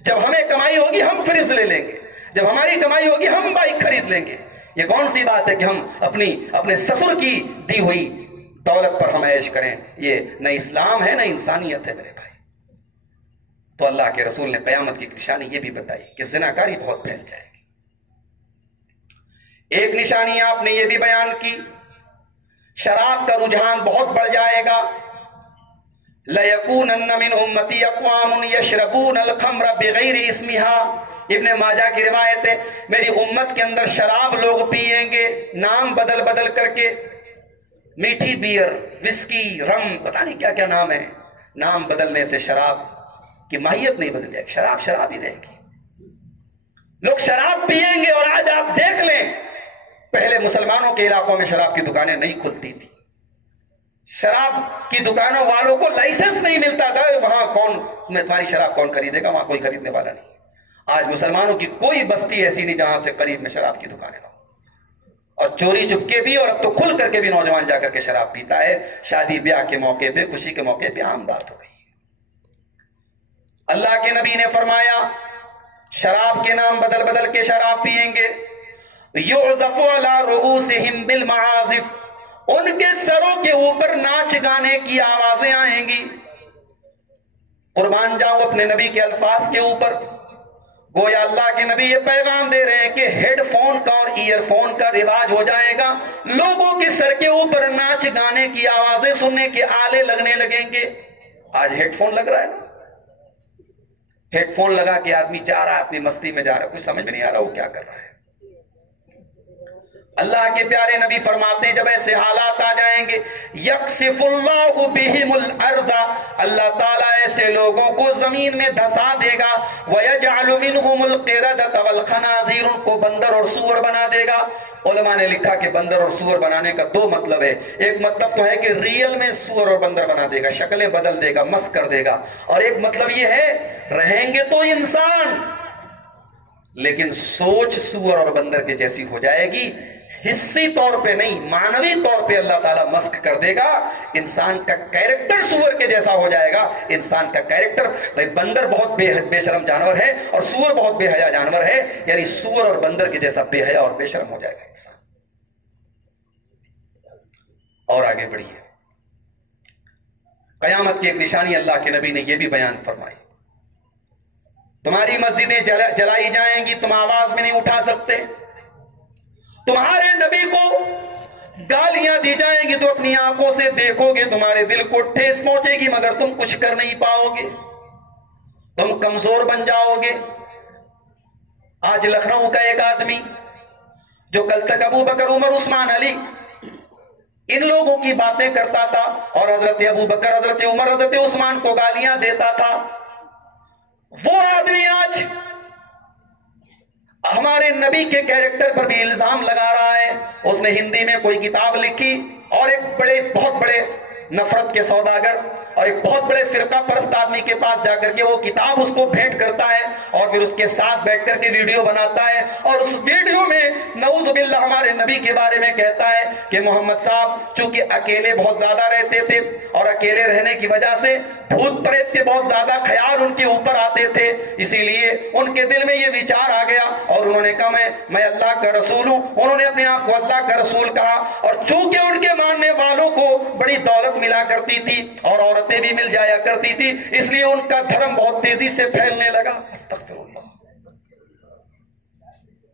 جب ہمیں کمائی ہوگی ہم فریج لے لیں گے، جب ہماری کمائی ہوگی ہم بائک خرید لیں گے. یہ کون سی بات ہے کہ ہم اپنے سسر کی دی ہوئی دولت پر ہم عیش کریں؟ یہ نہ اسلام ہے نہ انسانیت ہے میرے بھائی. تو اللہ کے رسول نے قیامت کی نشانی یہ بھی بتائی کہ زناکاری بہت پھیل جائے گی. ایک نشانی آپ نے یہ بھی بیان کی، شراب کا رجحان بہت بڑھ جائے گا. لَيَكُونَنَّ مِنْ أُمَّتِي أَقْوَامٌ يَشْرَبُونَ الْخَمْرَ بِغَيْرِ اسْمِهَا. ابن ماجہ کی روایت ہے، میری امت کے اندر شراب لوگ پیئیں گے نام بدل بدل کر کے. میٹھی بیئر، وسکی، رم، پتہ نہیں کیا کیا نام ہے. نام بدلنے سے شراب کی ماہیت نہیں بدل جائے گی، شراب شراب ہی رہے گی. لوگ شراب پیئیں گے. اور آج آپ دیکھ لیں، پہلے مسلمانوں کے علاقوں میں شراب کی دکانیں نہیں کھلتی تھی. شراب کی دکانوں والوں کو لائسنس نہیں ملتا تھا. وہاں تمہاری شراب کون خریدے گا؟ وہاں کوئی خریدنے والا نہیں. آج مسلمانوں کی کوئی بستی ایسی نہیں جہاں سے قریب میں شراب کی دکانیں نہ ہو. اور چوری چپکے بھی اور اب تو کھل کر کے بھی نوجوان جا کر کے شراب پیتا ہے. شادی بیاہ کے موقع پہ، خوشی کے موقع پہ عام بات ہو گئی. اللہ کے نبی نے فرمایا شراب کے نام بدل بدل کے شراب پیئیں گے. یعزف علی رؤوسہم بالمعازف، ان کے سروں کے اوپر ناچ گانے کی آوازیں آئیں گی. قربان جاؤں اپنے نبی کے الفاظ کے اوپر. گویا اللہ کے نبی یہ پیغام دے رہے ہیں کہ ہیڈ فون کا اور ایئر فون کا رواج ہو جائے گا. لوگوں کے سر کے اوپر ناچ گانے کی آوازیں سننے کے آلے لگنے لگیں گے. آج ہیڈ فون لگ رہا ہے نا، ہیڈ فون لگا کے آدمی جا رہا ہے، اپنی مستی میں جا رہا ہے، کچھ سمجھ میں نہیں آ رہا وہ کیا کر رہا ہے. اللہ کے پیارے نبی فرماتے ہیں جب ایسے حالات آ جائیں گے، یکسف اللہ بہم الارض، اللہ تعالیٰ ایسے لوگوں کو زمین میں دھسا دے گا. ویجعل منہم القردۃ والخنازیر، ان کو بندر اور سور بنا دے گا. علماء نے لکھا کہ بندر اور سور بنانے کا 2 مطلب ہے. ایک مطلب تو ہے کہ ریئل میں سور اور بندر بنا دے گا، شکلیں بدل دے گا، مس کر دے گا. اور ایک مطلب یہ ہے رہیں گے تو انسان، لیکن سوچ سور اور بندر کے جیسی ہو جائے گی، حصی طور پہ نہیں معنوی طور پہ اللہ تعالیٰ مسخ کر دے گا. انسان کا کیریکٹر سور کے جیسا ہو جائے گا. انسان کا کیریکٹر، بھائی بندر بہت بے شرم جانور ہے اور سور بہت بے حیا جانور ہے، یعنی سور اور بندر کے جیسا بے حیا اور بے شرم ہو جائے گا انسان. اور آگے بڑھیے، قیامت کی ایک نشانی اللہ کے نبی نے یہ بھی بیان فرمائی، تمہاری مسجدیں جلائی جائیں گی، تم آواز میں نہیں اٹھا سکتے. تمہارے نبی کو گالیاں دی جائیں گی تو اپنی آنکھوں سے دیکھو گے، تمہارے دل کو ٹھیس پہنچے گی مگر تم کچھ کر نہیں پاؤ گے، تم کمزور بن جاؤ گے. آج لکھنؤ کا ایک آدمی جو کل تک ابو بکر عمر عثمان علی ان لوگوں کی باتیں کرتا تھا اور حضرت ابو بکر حضرت عمر حضرت عثمان کو گالیاں دیتا تھا، وہ آدمی آج ہمارے نبی کے کیریکٹر پر بھی الزام لگا رہا ہے. اس نے ہندی میں کوئی کتاب لکھی اور ایک بہت بڑے نفرت کے سوداگر اور ایک بہت بڑے فرقہ پرست آدمی کے پاس جا کر کے وہ کتاب اس کو بھیٹ کرتا ہے اور پھر اس کے ساتھ بیٹھ کر کے ویڈیو بناتا ہے اور اس ویڈیو میں نعوذ باللہ ہمارے نبی کے بارے میں کہتا ہے کہ محمد صاحب چونکہ اکیلے بہت زیادہ رہتے تھے اور اکیلے رہنے کی وجہ سے بھوت پریت کے بہت زیادہ خیال ان کے اوپر آتے تھے، اسی لیے ان کے دل میں یہ وچار آ گیا اور انہوں نے کہا میں اللہ کا رسول ہوں. انہوں نے اپنے آپ کو اللہ کا رسول کہا اور چونکہ ان کے ماننے والوں کو بڑی دولت ملا کرتی تھی اور عورتیں بھی مل جایا کرتی تھی، اس لیے ان کا دھرم بہت تیزی سے پھیلنے لگا. استغفر اللہ.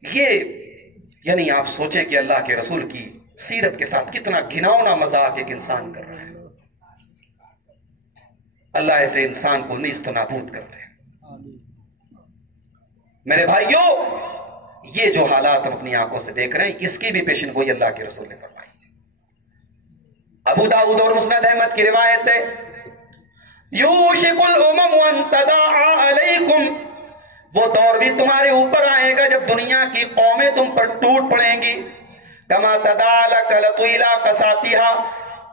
یہ یعنی آپ سوچیں کہ اللہ کے رسول کی سیرت کے ساتھ کتنا گھناؤنا مذاق ایک انسان کر رہا ہے. اللہ ایسے انسان کو نیست و نابود کر دے. میرے بھائیوں، یہ جو حالات ہم اپنی آنکھوں سے دیکھ رہے ہیں اس کی بھی پیشن گوئی اللہ کے رسول نے فرمائی ہے. ابو داؤد اور مسند احمد کی روایت ہے، یوشک الامم ان تداعى علیکم، وہ دور بھی تمہارے اوپر آئے گا جب دنیا کی قومیں تم پر ٹوٹ پڑیں گی، کما تداعى الکلۃ الی قصاطها،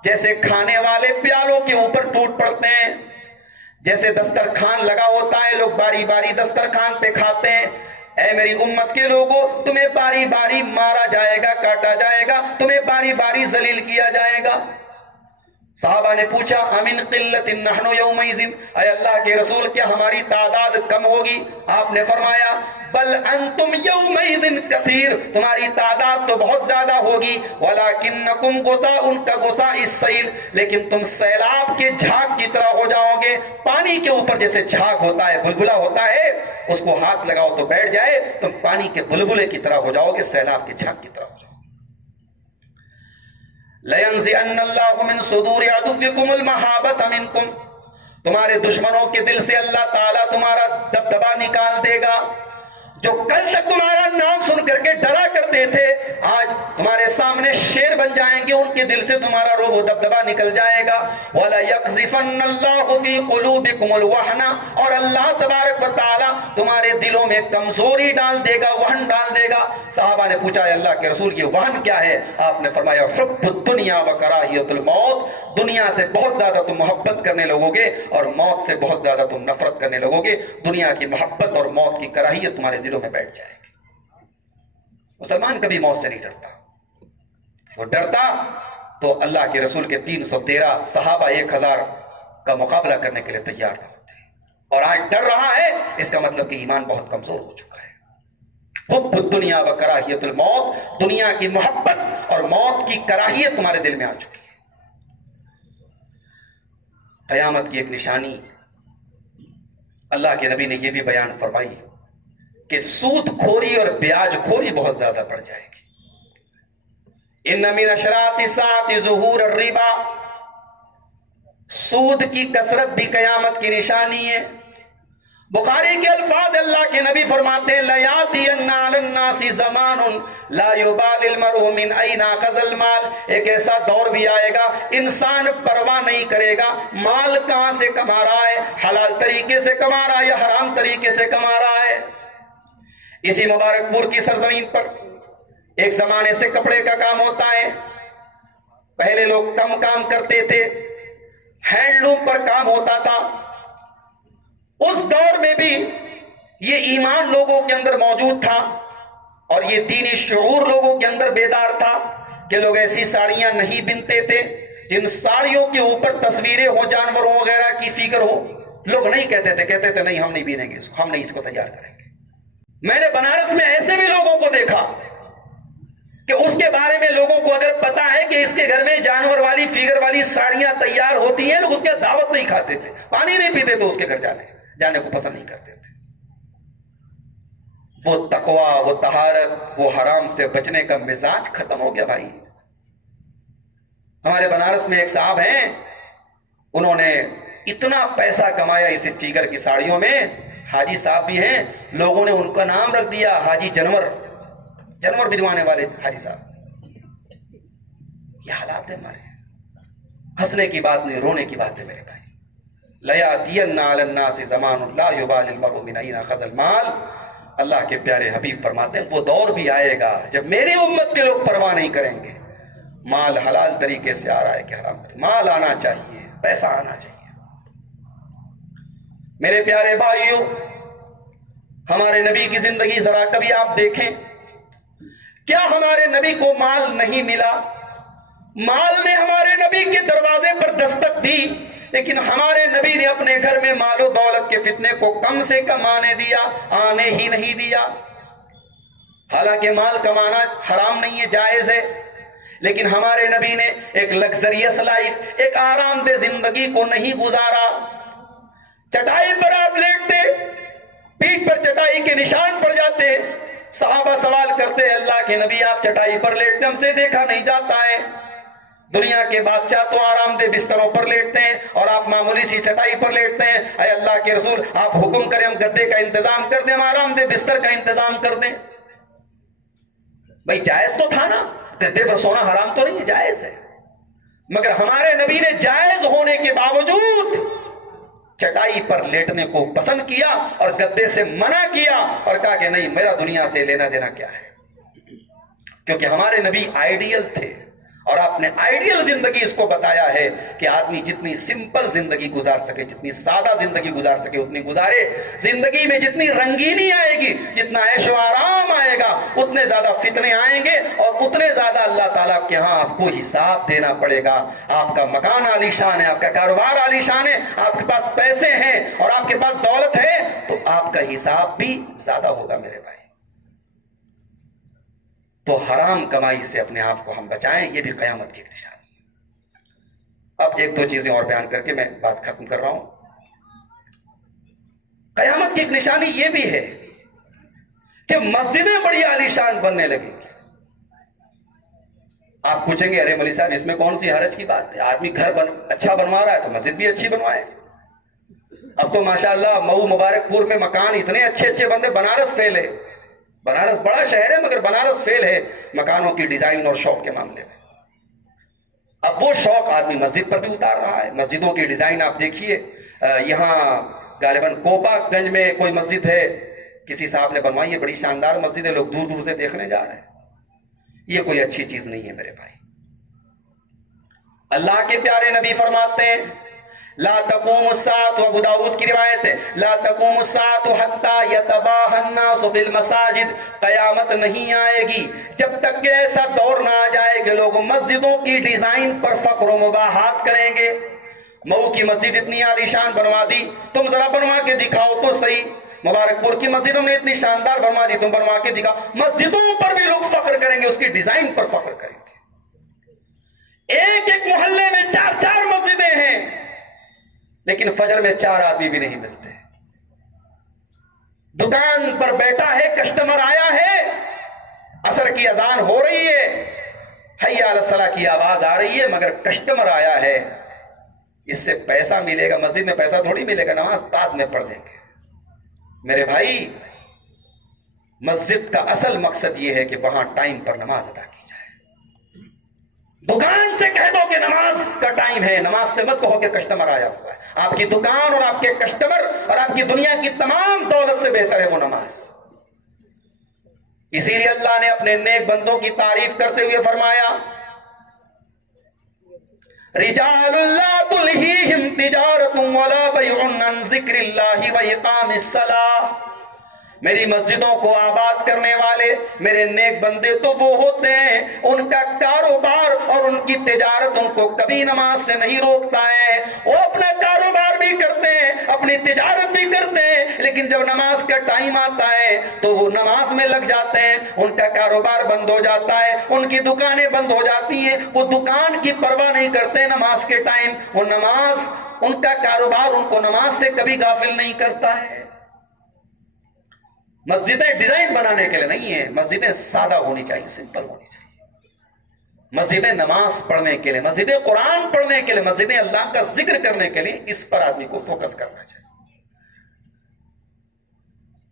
جیسے کھانے والے پیالوں کے اوپر ٹوٹ پڑتے ہیں، جیسے دسترخوان لگا ہوتا ہے لوگ باری باری دسترخوان پہ کھاتے ہیں. اے میری امت کے لوگوں، تمہیں باری باری مارا جائے گا، کاٹا جائے گا، تمہیں باری باری ذلیل کیا جائے گا. صحابہ نے پوچھا امن قلت نحن یومئذ، اے اللہ کے رسول کیا ہماری تعداد کم ہوگی؟ آپ نے فرمایا بل انتم یومئذ کثیر، تمہاری تعداد تو بہت زیادہ ہوگی، ولکنکم غثاء کغثاء السیل، لیکن تم سیلاب کے جھاگ کی طرح ہو جاؤ گے. پانی کے اوپر جیسے جھاگ ہوتا ہے، بلبلا ہوتا ہے، اس کو ہاتھ لگاؤ تو بیٹھ جائے، تم پانی کے بلبلے کی طرح ہو جاؤ گے، سیلاب کے جھاگ کی طرح ہو جاؤ گے. لَيَنزِعَنَّ اللَّهُ مِن صُدُورِ عَدُوِّكُمُ الْمَحَابَةَ مِنكُمْ، تمہارے دشمنوں کے دل سے اللہ تعالیٰ تمہارا دبدبا نکال دے گا. جو کل تک تمہارا نام سن کر کے ڈرا کرتے تھے آج تمہارے سامنے شیر بن جائیں گے، ان کے دل سے تمہارا روب و دبدبا نکل جائے گا. وَلَيَقْذِفَنَّ اللَّهُ فِي قُلُوبِكُمُ الْوَهْنَ، اور اللہ تبارک و تعالیٰ تمہارے دلوں میں کمزوری ڈال دے گا، وہن ڈال دے گا. صحابہ نے پوچھا اے اللہ کے رسول یہ وہن کیا ہے؟ آپ نے فرمایا حب الدنیا وکراہیت الموت، دنیا سے بہت زیادہ تم محبت کرنے لگو گے اور موت سے بہت زیادہ تم نفرت کرنے لگو گے. دنیا کی محبت اور موت کی کراہیت تمہارے دلوں میں بیٹھ جائے گی. مسلمان کبھی موت سے نہیں ڈرتا، وہ ڈرتا تو اللہ کے رسول کے 313 صحابہ 1000 کا مقابلہ کرنے کے لیے تیار نہ ہوتے، اور آج ڈر رہا ہے اس کا مطلب کہ ایمان بہت کمزور ہو چکا ہے. حب الدنیا و کراہیت الموت، دنیا کی محبت اور موت کی کراہیت تمہارے دل میں آ چکی ہے. قیامت کی ایک نشانی اللہ کے نبی نے یہ بھی بیان فرمائی کہ سود کھوری اور بیاج کھوری بہت زیادہ بڑھ جائے گی. ان من اشراط الساعۃ ظہور الربا، سود کی کثرت بھی قیامت کی نشانی ہے. بخاری کے الفاظ اللہ کے نبی فرماتے ہیں لَيَأْتِيَنَّ عَلَى النَّاسِ زَمَانٌ لَا يُبَالِ الْمَرْءُ مِنْ أَيْنَ أَخَذَ الْمَالَ، ایک ایسا دور بھی آئے گا انسان پرواہ نہیں کرے گا مال کہاں سے کما رہا ہے، حلال طریقے سے کما رہا ہے یا حرام طریقے سے کما رہا ہے. اسی مبارک پور کی سرزمین پر ایک زمانے سے کپڑے کا کام ہوتا ہے. پہلے لوگ کم کام کرتے تھے، ہینڈلوم پر کام ہوتا تھا. اس دور میں بھی یہ ایمان لوگوں کے اندر موجود تھا اور یہ دینی شعور لوگوں کے اندر بیدار تھا کہ لوگ ایسی ساڑیاں نہیں بنتے تھے جن ساڑیوں کے اوپر تصویریں ہو جانوروں وغیرہ کی فگر ہو. لوگ نہیں کہتے تھے، کہتے تھے نہیں ہم نہیں بینیں گے اس کو، ہم نہیں اس کو تیار کریں گے. میں نے بنارس میں ایسے بھی لوگوں کو دیکھا کہ اس کے بارے میں لوگوں کو اگر پتا ہے کہ اس کے گھر میں جانور والی فگر والی ساڑیاں تیار ہوتی ہیں، لوگ اس کے دعوت نہیں کھاتے تھے، پانی نہیں پیتے تھے، اس کے گھر جانے کو پسند نہیں کرتے تھے. وہ تقوی، وہ طہارت، وہ حرام سے بچنے کا مزاج ختم ہو گیا بھائی. ہمارے بنارس میں ایک صاحب ہیں، انہوں نے اتنا پیسہ کمایا اس فیگر کی ساڑیوں میں، حاجی صاحب بھی ہیں، لوگوں نے ان کا نام رکھ دیا حاجی جنور بنوانے والے حاجی صاحب. یہ حالات ہے ہمارے. ہنسنے کی بات نہیں، رونے کی بات ہے میرے بھائی. لَيَأْتِيَنَّ عَلَى النَّاسِ زَمَانٌ لَا يُبَالِي الْمَرْءُ مِنْ أَيْنَ أَخَذَ الْمَالَ. اللہ کے پیارے حبیب فرماتے ہیں وہ دور بھی آئے گا جب میری امت کے لوگ پرواہ نہیں کریں گے مال حلال طریقے سے آ رہا ہے کہ حرام طریقے. مال آنا چاہیے، پیسہ آنا چاہیے. میرے پیارے بھائیوں، ہمارے نبی کی زندگی ذرا کبھی آپ دیکھیں، کیا ہمارے نبی کو مال نہیں ملا؟ مال نے ہمارے نبی کے دروازے پر دستک دی، لیکن ہمارے نبی نے اپنے گھر میں مال و دولت کے فتنے کو کم سے کم آنے ہی نہیں دیا. حالانکہ مال کمانا حرام نہیں ہے، جائز ہے، لیکن ہمارے نبی نے ایک لگزریس لائف، ایک آرام دہ زندگی کو نہیں گزارا. چٹائی پر آپ لیٹتے، پیٹھ پر چٹائی کے نشان پڑ جاتے. صحابہ سوال کرتے ہیں اللہ کے نبی آپ چٹائی پر لیٹتے، ہم سے دیکھا نہیں جاتا ہے. دنیا کے بادشاہ تو آرام دہ بستروں پر لیٹتے ہیں اور آپ معمولی سی چٹائی پر لیٹتے ہیں. اے اللہ کے رسول آپ حکم کریں ہم گدے کا انتظام کر دیں، ہم آرام دہ بستر کا انتظام کر دیں. بھائی جائز تو تھا نا، گدے پر سونا حرام تو نہیں ہے، جائز ہے. مگر ہمارے نبی نے جائز ہونے کے باوجود چٹائی پر لیٹنے کو پسند کیا اور گدے سے منع کیا اور کہا کہ نہیں میرا دنیا سے لینا دینا کیا ہے. کیونکہ ہمارے نبی آئیڈیل تھے اور آپ نے آئیڈیل زندگی اس کو بتایا ہے کہ آدمی جتنی سمپل زندگی گزار سکے، جتنی سادہ زندگی گزار سکے اتنی گزارے. زندگی میں جتنی رنگینی آئے گی، جتنا عیش و آرام آئے گا، اتنے زیادہ فتنے آئیں گے اور اتنے زیادہ اللہ تعالیٰ کے ہاں آپ کو حساب دینا پڑے گا. آپ کا مکان عالی شان ہے، آپ کا کاروبار عالی شان ہے، آپ کے پاس پیسے ہیں اور آپ کے پاس دولت ہے، تو آپ کا حساب بھی زیادہ ہوگا میرے بھائی. تو حرام کمائی سے اپنے آپ کو ہم بچائیں، یہ بھی قیامت کی نشانی ہے. اب ایک دو چیزیں اور بیان کر کے میں بات ختم کر رہا ہوں. قیامت کی ایک نشانی یہ بھی ہے کہ مسجدیں بڑی عالیشان بننے لگیں گی. آپ پوچھیں گے ارے مولوی صاحب اس میں کون سی حرج کی بات ہے، آدمی گھر اچھا بنوا رہا ہے تو مسجد بھی اچھی بنوائے. اب تو ماشاءاللہ مئو مبارک پور میں مکان اتنے اچھے اچھے بن رہے. بنارس فیل ہے، بنارس بڑا شہر ہے مگر بنارس فیل ہے مکانوں کی ڈیزائن اور شوق کے معاملے میں. اب وہ شوق آدمی مسجد پر بھی اتار رہا ہے. مسجدوں کی ڈیزائن آپ دیکھیے، یہاں غالباً کوپا گنج میں کوئی مسجد ہے، کسی صاحب نے بنوائی ہے، بڑی شاندار مسجد ہے، لوگ دور دور سے دیکھنے جا رہے ہیں. یہ کوئی اچھی چیز نہیں ہے میرے بھائی. اللہ کے پیارے نبی فرماتے ہیں لا تقوم الساعة، ابو داؤد کی روایت ہے لا تقوم الساعة حتى يتباهى الناس في المساجد. قیامت نہیں آئے گی جب تک کہ ایسا دور نہ آ جائے کہ لوگ مسجدوں کی ڈیزائن پر فخر و مباحات کریں گے. مئو کی مسجد اتنی عالیشان بنوا دی، تم ذرا بنوا کے دکھاؤ تو صحیح. مبارک پور کی مسجد ہم نے اتنی شاندار بنوا دی، تم بنوا کے دکھاؤ. مسجدوں پر بھی لوگ فخر کریں گے، اس کی ڈیزائن پر فخر کریں گے. ایک ایک محلے میں 4 مسجدیں ہیں لیکن فجر میں 4 آدمی بھی نہیں ملتے. دکان پر بیٹھا ہے، کسٹمر آیا ہے، عصر کی اذان ہو رہی ہے، حی علی الصلاۃ کی آواز آ رہی ہے، مگر کسٹمر آیا ہے. اس سے پیسہ ملے گا؟ مسجد میں پیسہ تھوڑی ملے گا، نماز بعد میں پڑھ دیں گے. میرے بھائی مسجد کا اصل مقصد یہ ہے کہ وہاں ٹائم پر نماز ادا کی جائے. دکان سے کہہ دو کہ نماز کا ٹائم ہے، نماز سے مت کہو کہ کسٹمر آیا ہوا ہے. آپ کی دکان اور آپ کے کسٹمر اور آپ کی دنیا کی تمام دولت سے بہتر ہے وہ نماز. اسی لیے اللہ نے اپنے نیک بندوں کی تعریف کرتے ہوئے فرمایا رجال لا تلہیہم تجارت ولا بیع عن ذکر اللہ و اقام الصلاۃ. میری مسجدوں کو آباد کرنے والے میرے نیک بندے تو وہ ہوتے ہیں ان کا کاروبار اور ان کی تجارت ان کو کبھی نماز سے نہیں روکتا ہے. وہ اپنا کاروبار بھی کرتے ہیں, اپنی تجارت بھی کرتے ہیں, لیکن جب نماز کا ٹائم آتا ہے تو وہ نماز میں لگ جاتے ہیں. ان کا کاروبار بند ہو جاتا ہے, ان کی دکانیں بند ہو جاتی ہیں, وہ دکان کی پرواہ نہیں کرتے نماز کے ٹائم. وہ نماز, ان کا کاروبار ان کو نماز سے کبھی غافل نہیں کرتا ہے. مسجدیں ڈیزائن بنانے کے لیے نہیں ہیں, مسجدیں سادہ ہونی چاہیے, سمپل ہونی چاہیے. مسجدیں نماز پڑھنے کے لیے, مسجدیں قرآن پڑھنے کے لیے, مسجدیں اللہ کا ذکر کرنے کے لیے, اس پر آدمی کو فوکس کرنا چاہیے.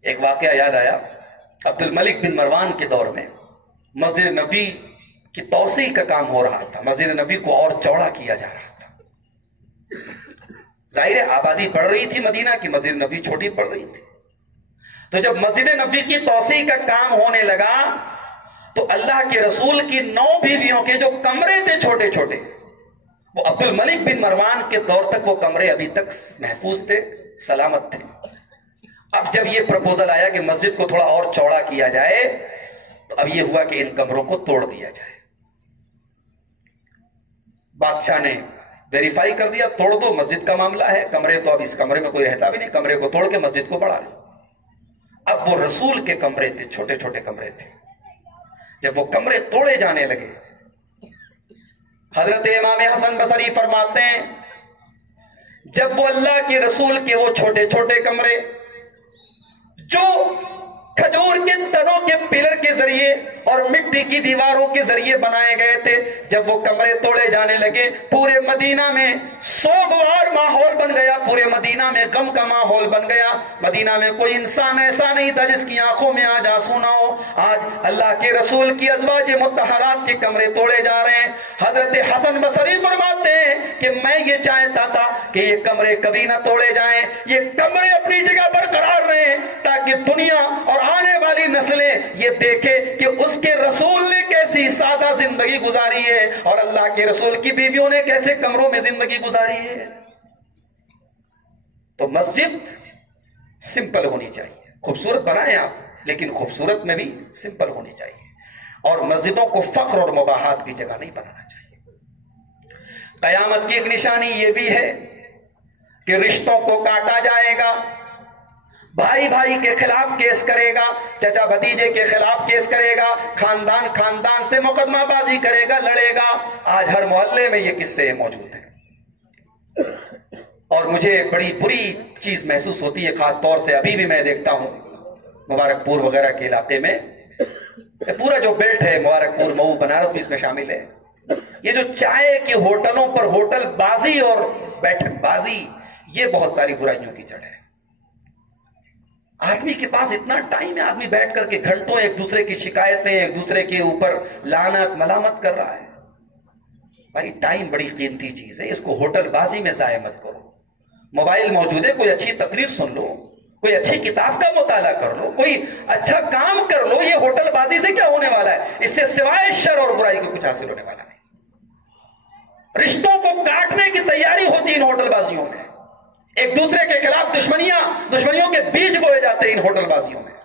ایک واقعہ یاد آیا, عبد الملک بن مروان کے دور میں مسجد نبوی کی توسیع کا کام ہو رہا تھا. مسجد نبوی کو اور چوڑا کیا جا رہا تھا. ظاہر آبادی بڑھ رہی تھی مدینہ کی, مسجد نبوی چھوٹی پڑ رہی تھی. تو جب مسجد نبوی کی توسیع کا کام ہونے لگا تو اللہ کے رسول کی 9 بیویوں کے جو کمرے تھے چھوٹے چھوٹے, وہ عبد الملک بن مروان کے دور تک وہ کمرے ابھی تک محفوظ تھے, سلامت تھے. اب جب یہ پرپوزل آیا کہ مسجد کو تھوڑا اور چوڑا کیا جائے, تو اب یہ ہوا کہ ان کمروں کو توڑ دیا جائے. بادشاہ نے ویریفائی کر دیا, توڑ دو, مسجد کا معاملہ ہے, کمرے تو اب اس کمرے میں کوئی رہتا بھی نہیں, کمرے کو توڑ کے مسجد کو بڑھا لو. اب وہ رسول کے کمرے تھے, چھوٹے چھوٹے کمرے تھے. جب وہ کمرے توڑے جانے لگے, حضرت امام حسن بصری فرماتے ہیں جب وہ اللہ کے رسول کے وہ چھوٹے چھوٹے کمرے جو کھجور کے تنوں کے پلر کے ذریعے اور مٹی کی دیواروں کے ذریعے بنائے گئے تھے, جب وہ کمرے توڑے جانے لگے, پورے مدینہ میں سوگوار ماحول بن گیا, پورے مدینہ میں غم کا ماحول بن گیا. مدینہ میں کوئی انسان ایسا نہیں تھا جس کی آنکھوں میں آج آنسو نہ ہو. آج اللہ کے رسول کی ازواج مطہرات کے کمرے توڑے جا رہے ہیں. حضرت حسن بصری فرماتے ہیں کہ میں یہ چاہتا تھا کہ یہ کمرے کبھی نہ توڑے جائیں, یہ کمرے اپنی جگہ برقرار رہیں, تاکہ دنیا اور آنے والی نسلیں یہ دیکھے کہ اس کے رسول نے کیسی سادہ زندگی گزاری ہے اور اللہ کے رسول کی بیویوں نے کیسے کمروں میں زندگی گزاری ہے. تو مسجد سمپل ہونی چاہیے, خوبصورت بنائیں آپ, لیکن خوبصورت میں بھی سمپل ہونی چاہیے. اور مسجدوں کو فخر اور مباحات کی جگہ نہیں بنانا چاہیے. قیامت کی ایک نشانی یہ بھی ہے کہ رشتوں کو کاٹا جائے گا, بھائی بھائی کے خلاف کیس کرے گا, چچا بھتیجے کے خلاف کیس کرے گا, خاندان خاندان سے مقدمہ بازی کرے گا, لڑے گا. آج ہر محلے میں یہ قصے موجود ہیں. اور مجھے بڑی بری چیز محسوس ہوتی ہے, خاص طور سے ابھی بھی میں دیکھتا ہوں مبارک پور وغیرہ کے علاقے میں, پورا جو بیلٹ ہے مبارک پور, مئو, بنارس بھی اس میں شامل ہے, یہ جو چائے کے ہوٹلوں پر ہوٹل بازی اور بیٹھک بازی, یہ بہت ساری برائیوں کی جڑ ہے. آدمی کے پاس اتنا ٹائم ہے, آدمی بیٹھ کر کے گھنٹوں ایک دوسرے کی شکایتیں, ایک دوسرے کے اوپر لعنت ملامت کر رہا ہے. بھائی ٹائم بڑی قیمتی چیز ہے, اس کو ہوٹل بازی میں ضائع مت کرو. موبائل موجود ہے, کوئی اچھی تقریر سن لو, کوئی اچھی کتاب کا مطالعہ کر لو, کوئی اچھا کام کر لو. یہ ہوٹل بازی سے کیا ہونے والا ہے؟ اس سے سوائے شر اور برائی کو کچھ حاصل ہونے والا نہیں. رشتوں کو کاٹنے کی تیاری ہوتی ان ہوٹل بازیوں میں, ایک دوسرے کے خلاف دشمنیوں کے بیج بوئے جاتے ہیں ان ہوٹل بازیوں میں.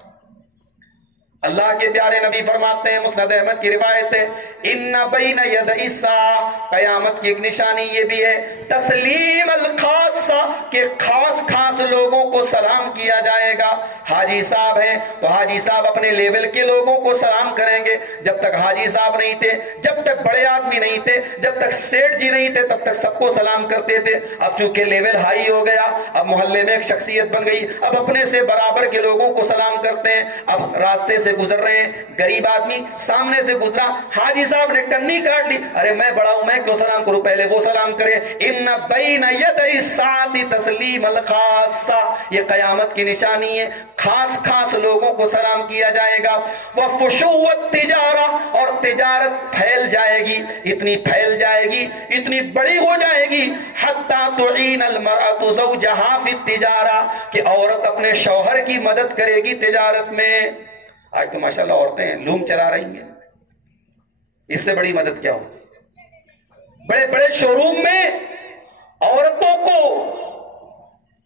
اللہ کے پیارے نبی فرماتے ہیں, مسند احمد کی روایت ہے, ان بین ید الساعہ, قیامت کی ایک نشانی یہ بھی ہے, تسلیم الخاصہ, کہ خاص خاص لوگوں کو سلام کیا جائے گا. حاجی صاحب ہیں تو حاجی صاحب اپنے لیول کے لوگوں کو سلام کریں گے. جب تک حاجی صاحب نہیں تھے, جب تک بڑے آدمی نہیں تھے, جب تک سیٹھ جی نہیں تھے, تب تک سب کو سلام کرتے تھے. اب چونکہ لیول ہائی ہو گیا, اب محلے میں ایک شخصیت بن گئی, اب اپنے سے برابر کے لوگوں کو سلام کرتے ہیں. اب راستے سے گزر رہے ہیں, غریب آدمی سامنے سے گزرا, حاجی صاحب نے کنی کاٹ لی, ارے میں بڑا ہوں, میں کیوں سلام کروں, پہلے وہ سلام کرے. ان بین یدی الساعۃ تسلیم الخاصہ, یہ قیامت کی نشانی ہے, خاص خاص لوگوں کو سلام کیا جائے گا. وفشو التجارہ, اور تجارت پھیل جائے گی, اتنی پھیل جائے گی, اتنی بڑی ہو جائے گی, حتی تعین المرأۃ زوجہا فی التجارہ, کہ عورت اپنے شوہر کی مدد کرے گی تجارت میں. آج تو ماشاءاللہ عورتیں لوم چلا رہی ہیں, اس سے بڑی مدد کیا ہو. بڑے بڑے شو روم میں عورتوں کو,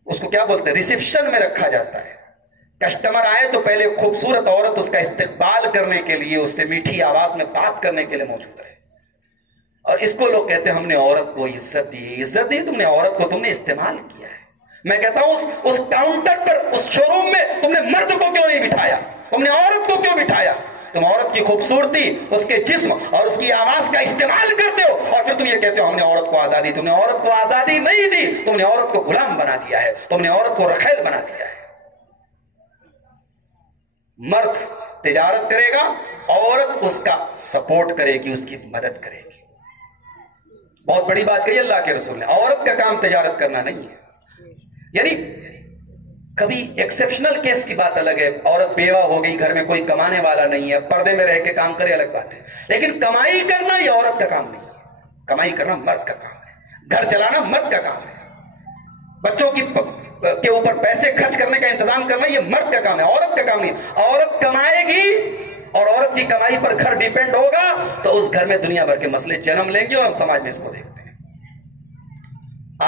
اس کو کیا بولتے ہیں, ریسیپشن میں رکھا جاتا ہے, کسٹمر آئے تو پہلے خوبصورت عورت اس کا استقبال کرنے کے لیے، اس سے میٹھی آواز میں بات کرنے کے لیے موجود رہے. اور اس کو لوگ کہتے ہیں ہم نے عورت کو عزت دی. عزت دی تم نے عورت کو، تم نے استعمال کیا ہے. میں کہتا ہوں اس کاؤنٹر پر، اس شو روم میں تم نے مرد کو کیوں نہیں بٹھایا؟ تم نے عورت کو کیوں بٹھایا؟ تم عورت کی خوبصورتی، اس کے جسم اور اس کی آواز کا استعمال کرتے ہو، اور پھر تم یہ کہتے ہو ہم نے عورت کو آزادی. تم نے عورت کو آزادی نہیں دی، تم نے عورت کو غلام بنا دیا ہے، تم نے عورت کو رخیل بنا دیا ہے. مرد تجارت کرے گا، عورت اس کا سپورٹ کرے گی، اس کی مدد کرے گی. بہت بڑی بات کہی اللہ کے رسول نے. عورت کا کام تجارت کرنا نہیں ہے. یعنی کبھی ایکسیپشنل کیس کی بات الگ ہے، عورت بیوہ ہو گئی، گھر میں کوئی کمانے والا نہیں ہے، پردے میں رہ کے کام کرے، الگ بات ہے. لیکن کمائی کرنا یہ عورت کا کام نہیں ہے. کمائی کرنا مرد کا کام ہے. گھر چلانا مرد کا کام ہے. بچوں کے اوپر پیسے خرچ کرنے کا انتظام کرنا یہ مرد کا کام ہے، عورت کا کام نہیں. عورت کمائے گی اور عورت کی کمائی پر گھر ڈیپینڈ ہوگا تو اس گھر میں دنیا بھر کے مسئلے جنم لیں گے، اور ہم سماج میں اس کو دیکھتے ہیں.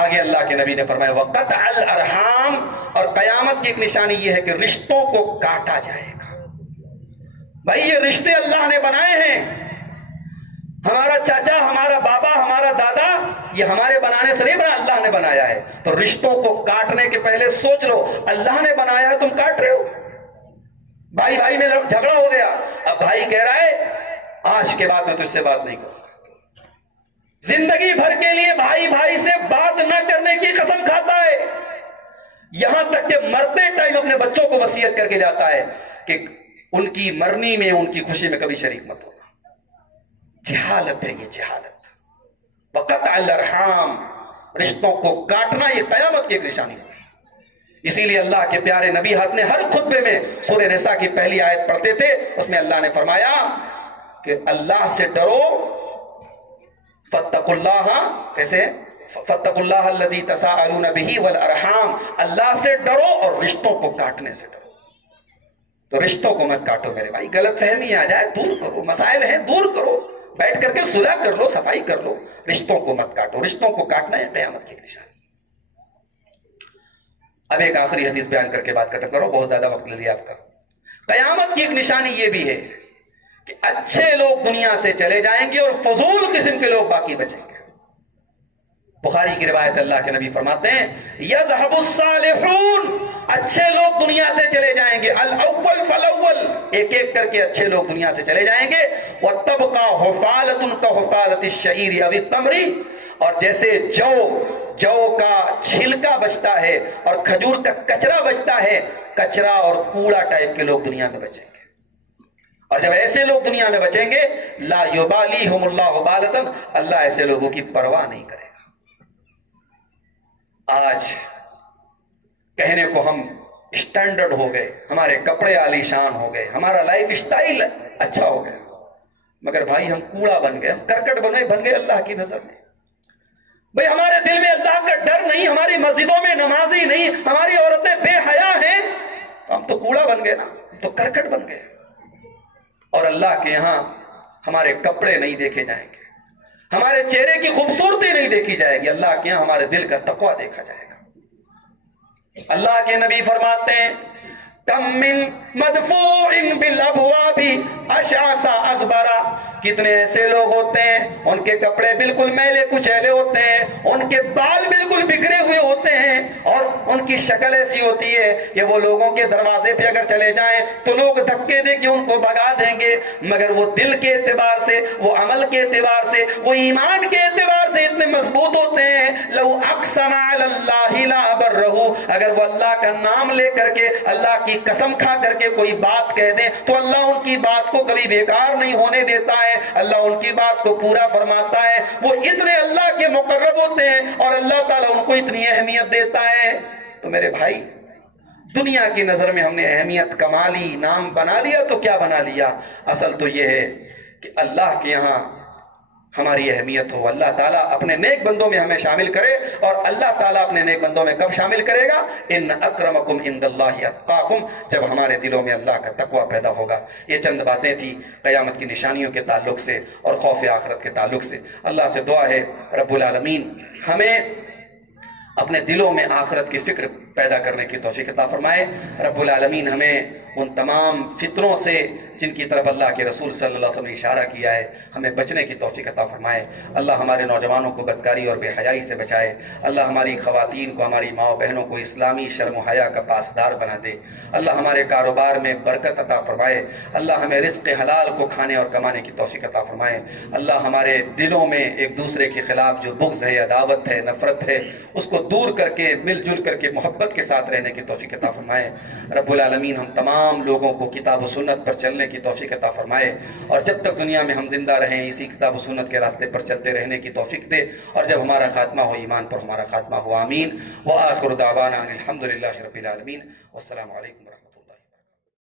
آگے اللہ کے نبی نے فرمایا وَقَطْعَ الْأَرْحَامِ، اور قیامت کی ایک نشانی یہ ہے کہ رشتوں کو کاٹا جائے گا. بھائی یہ رشتے اللہ نے بنائے ہیں. ہمارا چاچا، ہمارا بابا، ہمارا دادا، یہ ہمارے بنانے سے نہیں بنا، اللہ نے بنایا ہے. تو رشتوں کو کاٹنے کے پہلے سوچ لو، اللہ نے بنایا ہے، تم کاٹ رہے ہو. بھائی بھائی میں جھگڑا ہو گیا، اب بھائی کہہ رہا ہے آج کے بعد میں تجھ سے بات نہیں کروں گا. زندگی بھر کے لیے بھائی بھائی سے بات نہ کرنے کی قسم کھاتا ہے، یہاں تک کہ مرتے ٹائم اپنے بچوں کو وصیت کر کے جاتا ہے کہ ان کی مرنی میں، ان کی خوشی میں کبھی شریک مت ہونا. جہالت ہے یہ، جہالت. وَقَطْعَ الْأَرْحَامِ، رشتوں کو کاٹنا یہ قیامت کی ایک نشانی ہے. اسی لیے اللہ کے پیارے نبی اپنے ہر خطبے میں سورہ نساء کی پہلی آیت پڑھتے تھے. اس میں اللہ نے فرمایا کہ اللہ سے ڈرو، فَاتَّقُوا اللَّهَ، کیسے؟ فَاتَّقُوا اللَّهَ الَّذِي تَسَاءَلُونَ بِهِ وَالْأَرْحَامَ، اللہ سے ڈرو اور رشتوں کو کاٹنے سے ڈرو. تو رشتوں کو مت کاٹو میرے بھائی. غلط فہمی آ جائے دور کرو، مسائل ہیں دور کرو، بیٹھ کر کے صلح کر لو، صفائی کر لو. رشتوں کو مت کاٹو. رشتوں کو کاٹنا ہے قیامت کی نشانی. اب ایک آخری حدیث بیان کر کے بات ختم کرو، بہت زیادہ وقت لے لیا آپ کا. قیامت کی ایک نشانی یہ بھی ہے کہ اچھے لوگ دنیا سے چلے جائیں گے اور فضول قسم کے لوگ باقی بچیں گے. بخاری کی روایت اللہ کے نبی فرماتے ہیں یذهب الصالحون، اچھے لوگ دنیا سے چلے جائیں گے، الاول فالاول، ایک ایک کر کے اچھے لوگ دنیا سے چلے جائیں گے. وتبقى حفالة كحفالة الشعير او التمر، اور جیسے جو کا چھلکا بچتا ہے اور کھجور کا کچرا بچتا ہے، کچرا اور کوڑا ٹائپ کے لوگ دنیا میں بچیں گے. اور جب ایسے لوگ دنیا میں بچیں گے، لا یبالیہم اللہ بالۃ، اللہ ایسے لوگوں کی پرواہ نہیں کرے گا. آج کہنے کو ہم اسٹینڈرڈ ہو گئے، ہمارے کپڑے عالی شان ہو گئے، ہمارا لائف اسٹائل اچھا ہو گیا، مگر بھائی ہم کوڑا بن گئے، ہم کرکٹ بن گئے اللہ کی نظر میں. بھئی ہمارے دل میں اللہ کا ڈر نہیں، ہماری مسجدوں میں نمازی نہیں، ہماری عورتیں بے حیا ہیں، ہم تو کوڑا بن گئے نا، تو کرکٹ بن گئے. اور اللہ کے یہاں ہمارے کپڑے نہیں دیکھے جائیں گے، ہمارے چہرے کی خوبصورتی نہیں دیکھی جائے گی، اللہ کے یہاں ہمارے دل کا تقویٰ دیکھا جائے گا. اللہ کے نبی فرماتے ہیں کم من مدفوع بالابواب اشعث اغبر، کتنے ایسے لوگ ہوتے ہیں ان کے کپڑے بالکل میلے کچیلے ہوتے ہیں، ان کے بال بالکل بکھرے ہوئے ہوتے ہیں، اور ان کی شکل ایسی ہوتی ہے کہ وہ لوگوں کے دروازے پہ اگر چلے جائیں تو لوگ دھکے دے کے ان کو بھگا دیں گے، مگر وہ دل کے اعتبار سے، وہ عمل کے اعتبار سے، وہ ایمان کے اعتبار سے اتنے مضبوط ہوتے ہیں. لو اقسم علی اللہ لا برہ، اگر وہ اللہ کا نام لے کر کے، اللہ کی قسم کھا کر کے کوئی بات کہہ دیں تو اللہ ان کی بات کو کبھی بیکار نہیں ہونے دیتا ہے، اللہ ان کی بات کو پورا فرماتا ہے. وہ اتنے اللہ کے مقرب ہوتے ہیں اور اللہ تعالیٰ ان کو اتنی اہمیت دیتا ہے. تو میرے بھائی دنیا کی نظر میں ہم نے اہمیت کما لی، نام بنا لیا، تو کیا بنا لیا؟ اصل تو یہ ہے کہ اللہ کے یہاں ہماری اہمیت ہو. اللہ تعالیٰ اپنے نیک بندوں میں ہمیں شامل کرے، اور اللہ تعالیٰ اپنے نیک بندوں میں کب شامل کرے گا؟ ان اکرمکم عند اللہ اتقاکم، جب ہمارے دلوں میں اللہ کا تقویٰ پیدا ہوگا. یہ چند باتیں تھیں قیامت کی نشانیوں کے تعلق سے اور خوف آخرت کے تعلق سے. اللہ سے دعا ہے رب العالمین ہمیں اپنے دلوں میں آخرت کی فکر پیدا کرنے کی توفیق عطا فرمائے۔ رب العالمین ہمیں ان تمام فتنوں سے جن کی طرف اللہ کے رسول صلی اللہ علیہ وسلم نے اشارہ کیا ہے ہمیں بچنے کی توفیق عطا فرمائے۔ اللہ ہمارے نوجوانوں کو بدکاری اور بے حیائی سے بچائے۔ اللہ ہماری خواتین کو، ہماری ماؤں بہنوں کو اسلامی شرم و حیا کا پاسدار بنا دے۔ اللہ ہمارے کاروبار میں برکت عطا فرمائے۔ اللہ ہمیں رزق حلال کو کھانے اور کمانے کی توفیق عطا فرمائے۔ اللہ ہمارے دلوں میں ایک دوسرے کے خلاف جو بغض ہے، عداوت ہے، نفرت ہے، اس کو دور کر کے مل جل کر کے محبت کے ساتھ رہنے کی توفیق عطا فرمائے۔ رب العالمین ہم تمام لوگوں کو کتاب و سنت پر چلنے کی توفیق عطا فرمائے، اور جب تک دنیا میں ہم زندہ رہیں اسی کتاب و سنت کے راستے پر چلتے رہنے کی توفیق دے، اور جب ہمارا خاتمہ ہو ایمان پر ہمارا خاتمہ ہو، آمین۔ وآخر دعوانا ان الحمد للہ رب العالمین، والسلام علیکم ورحمۃ اللہ۔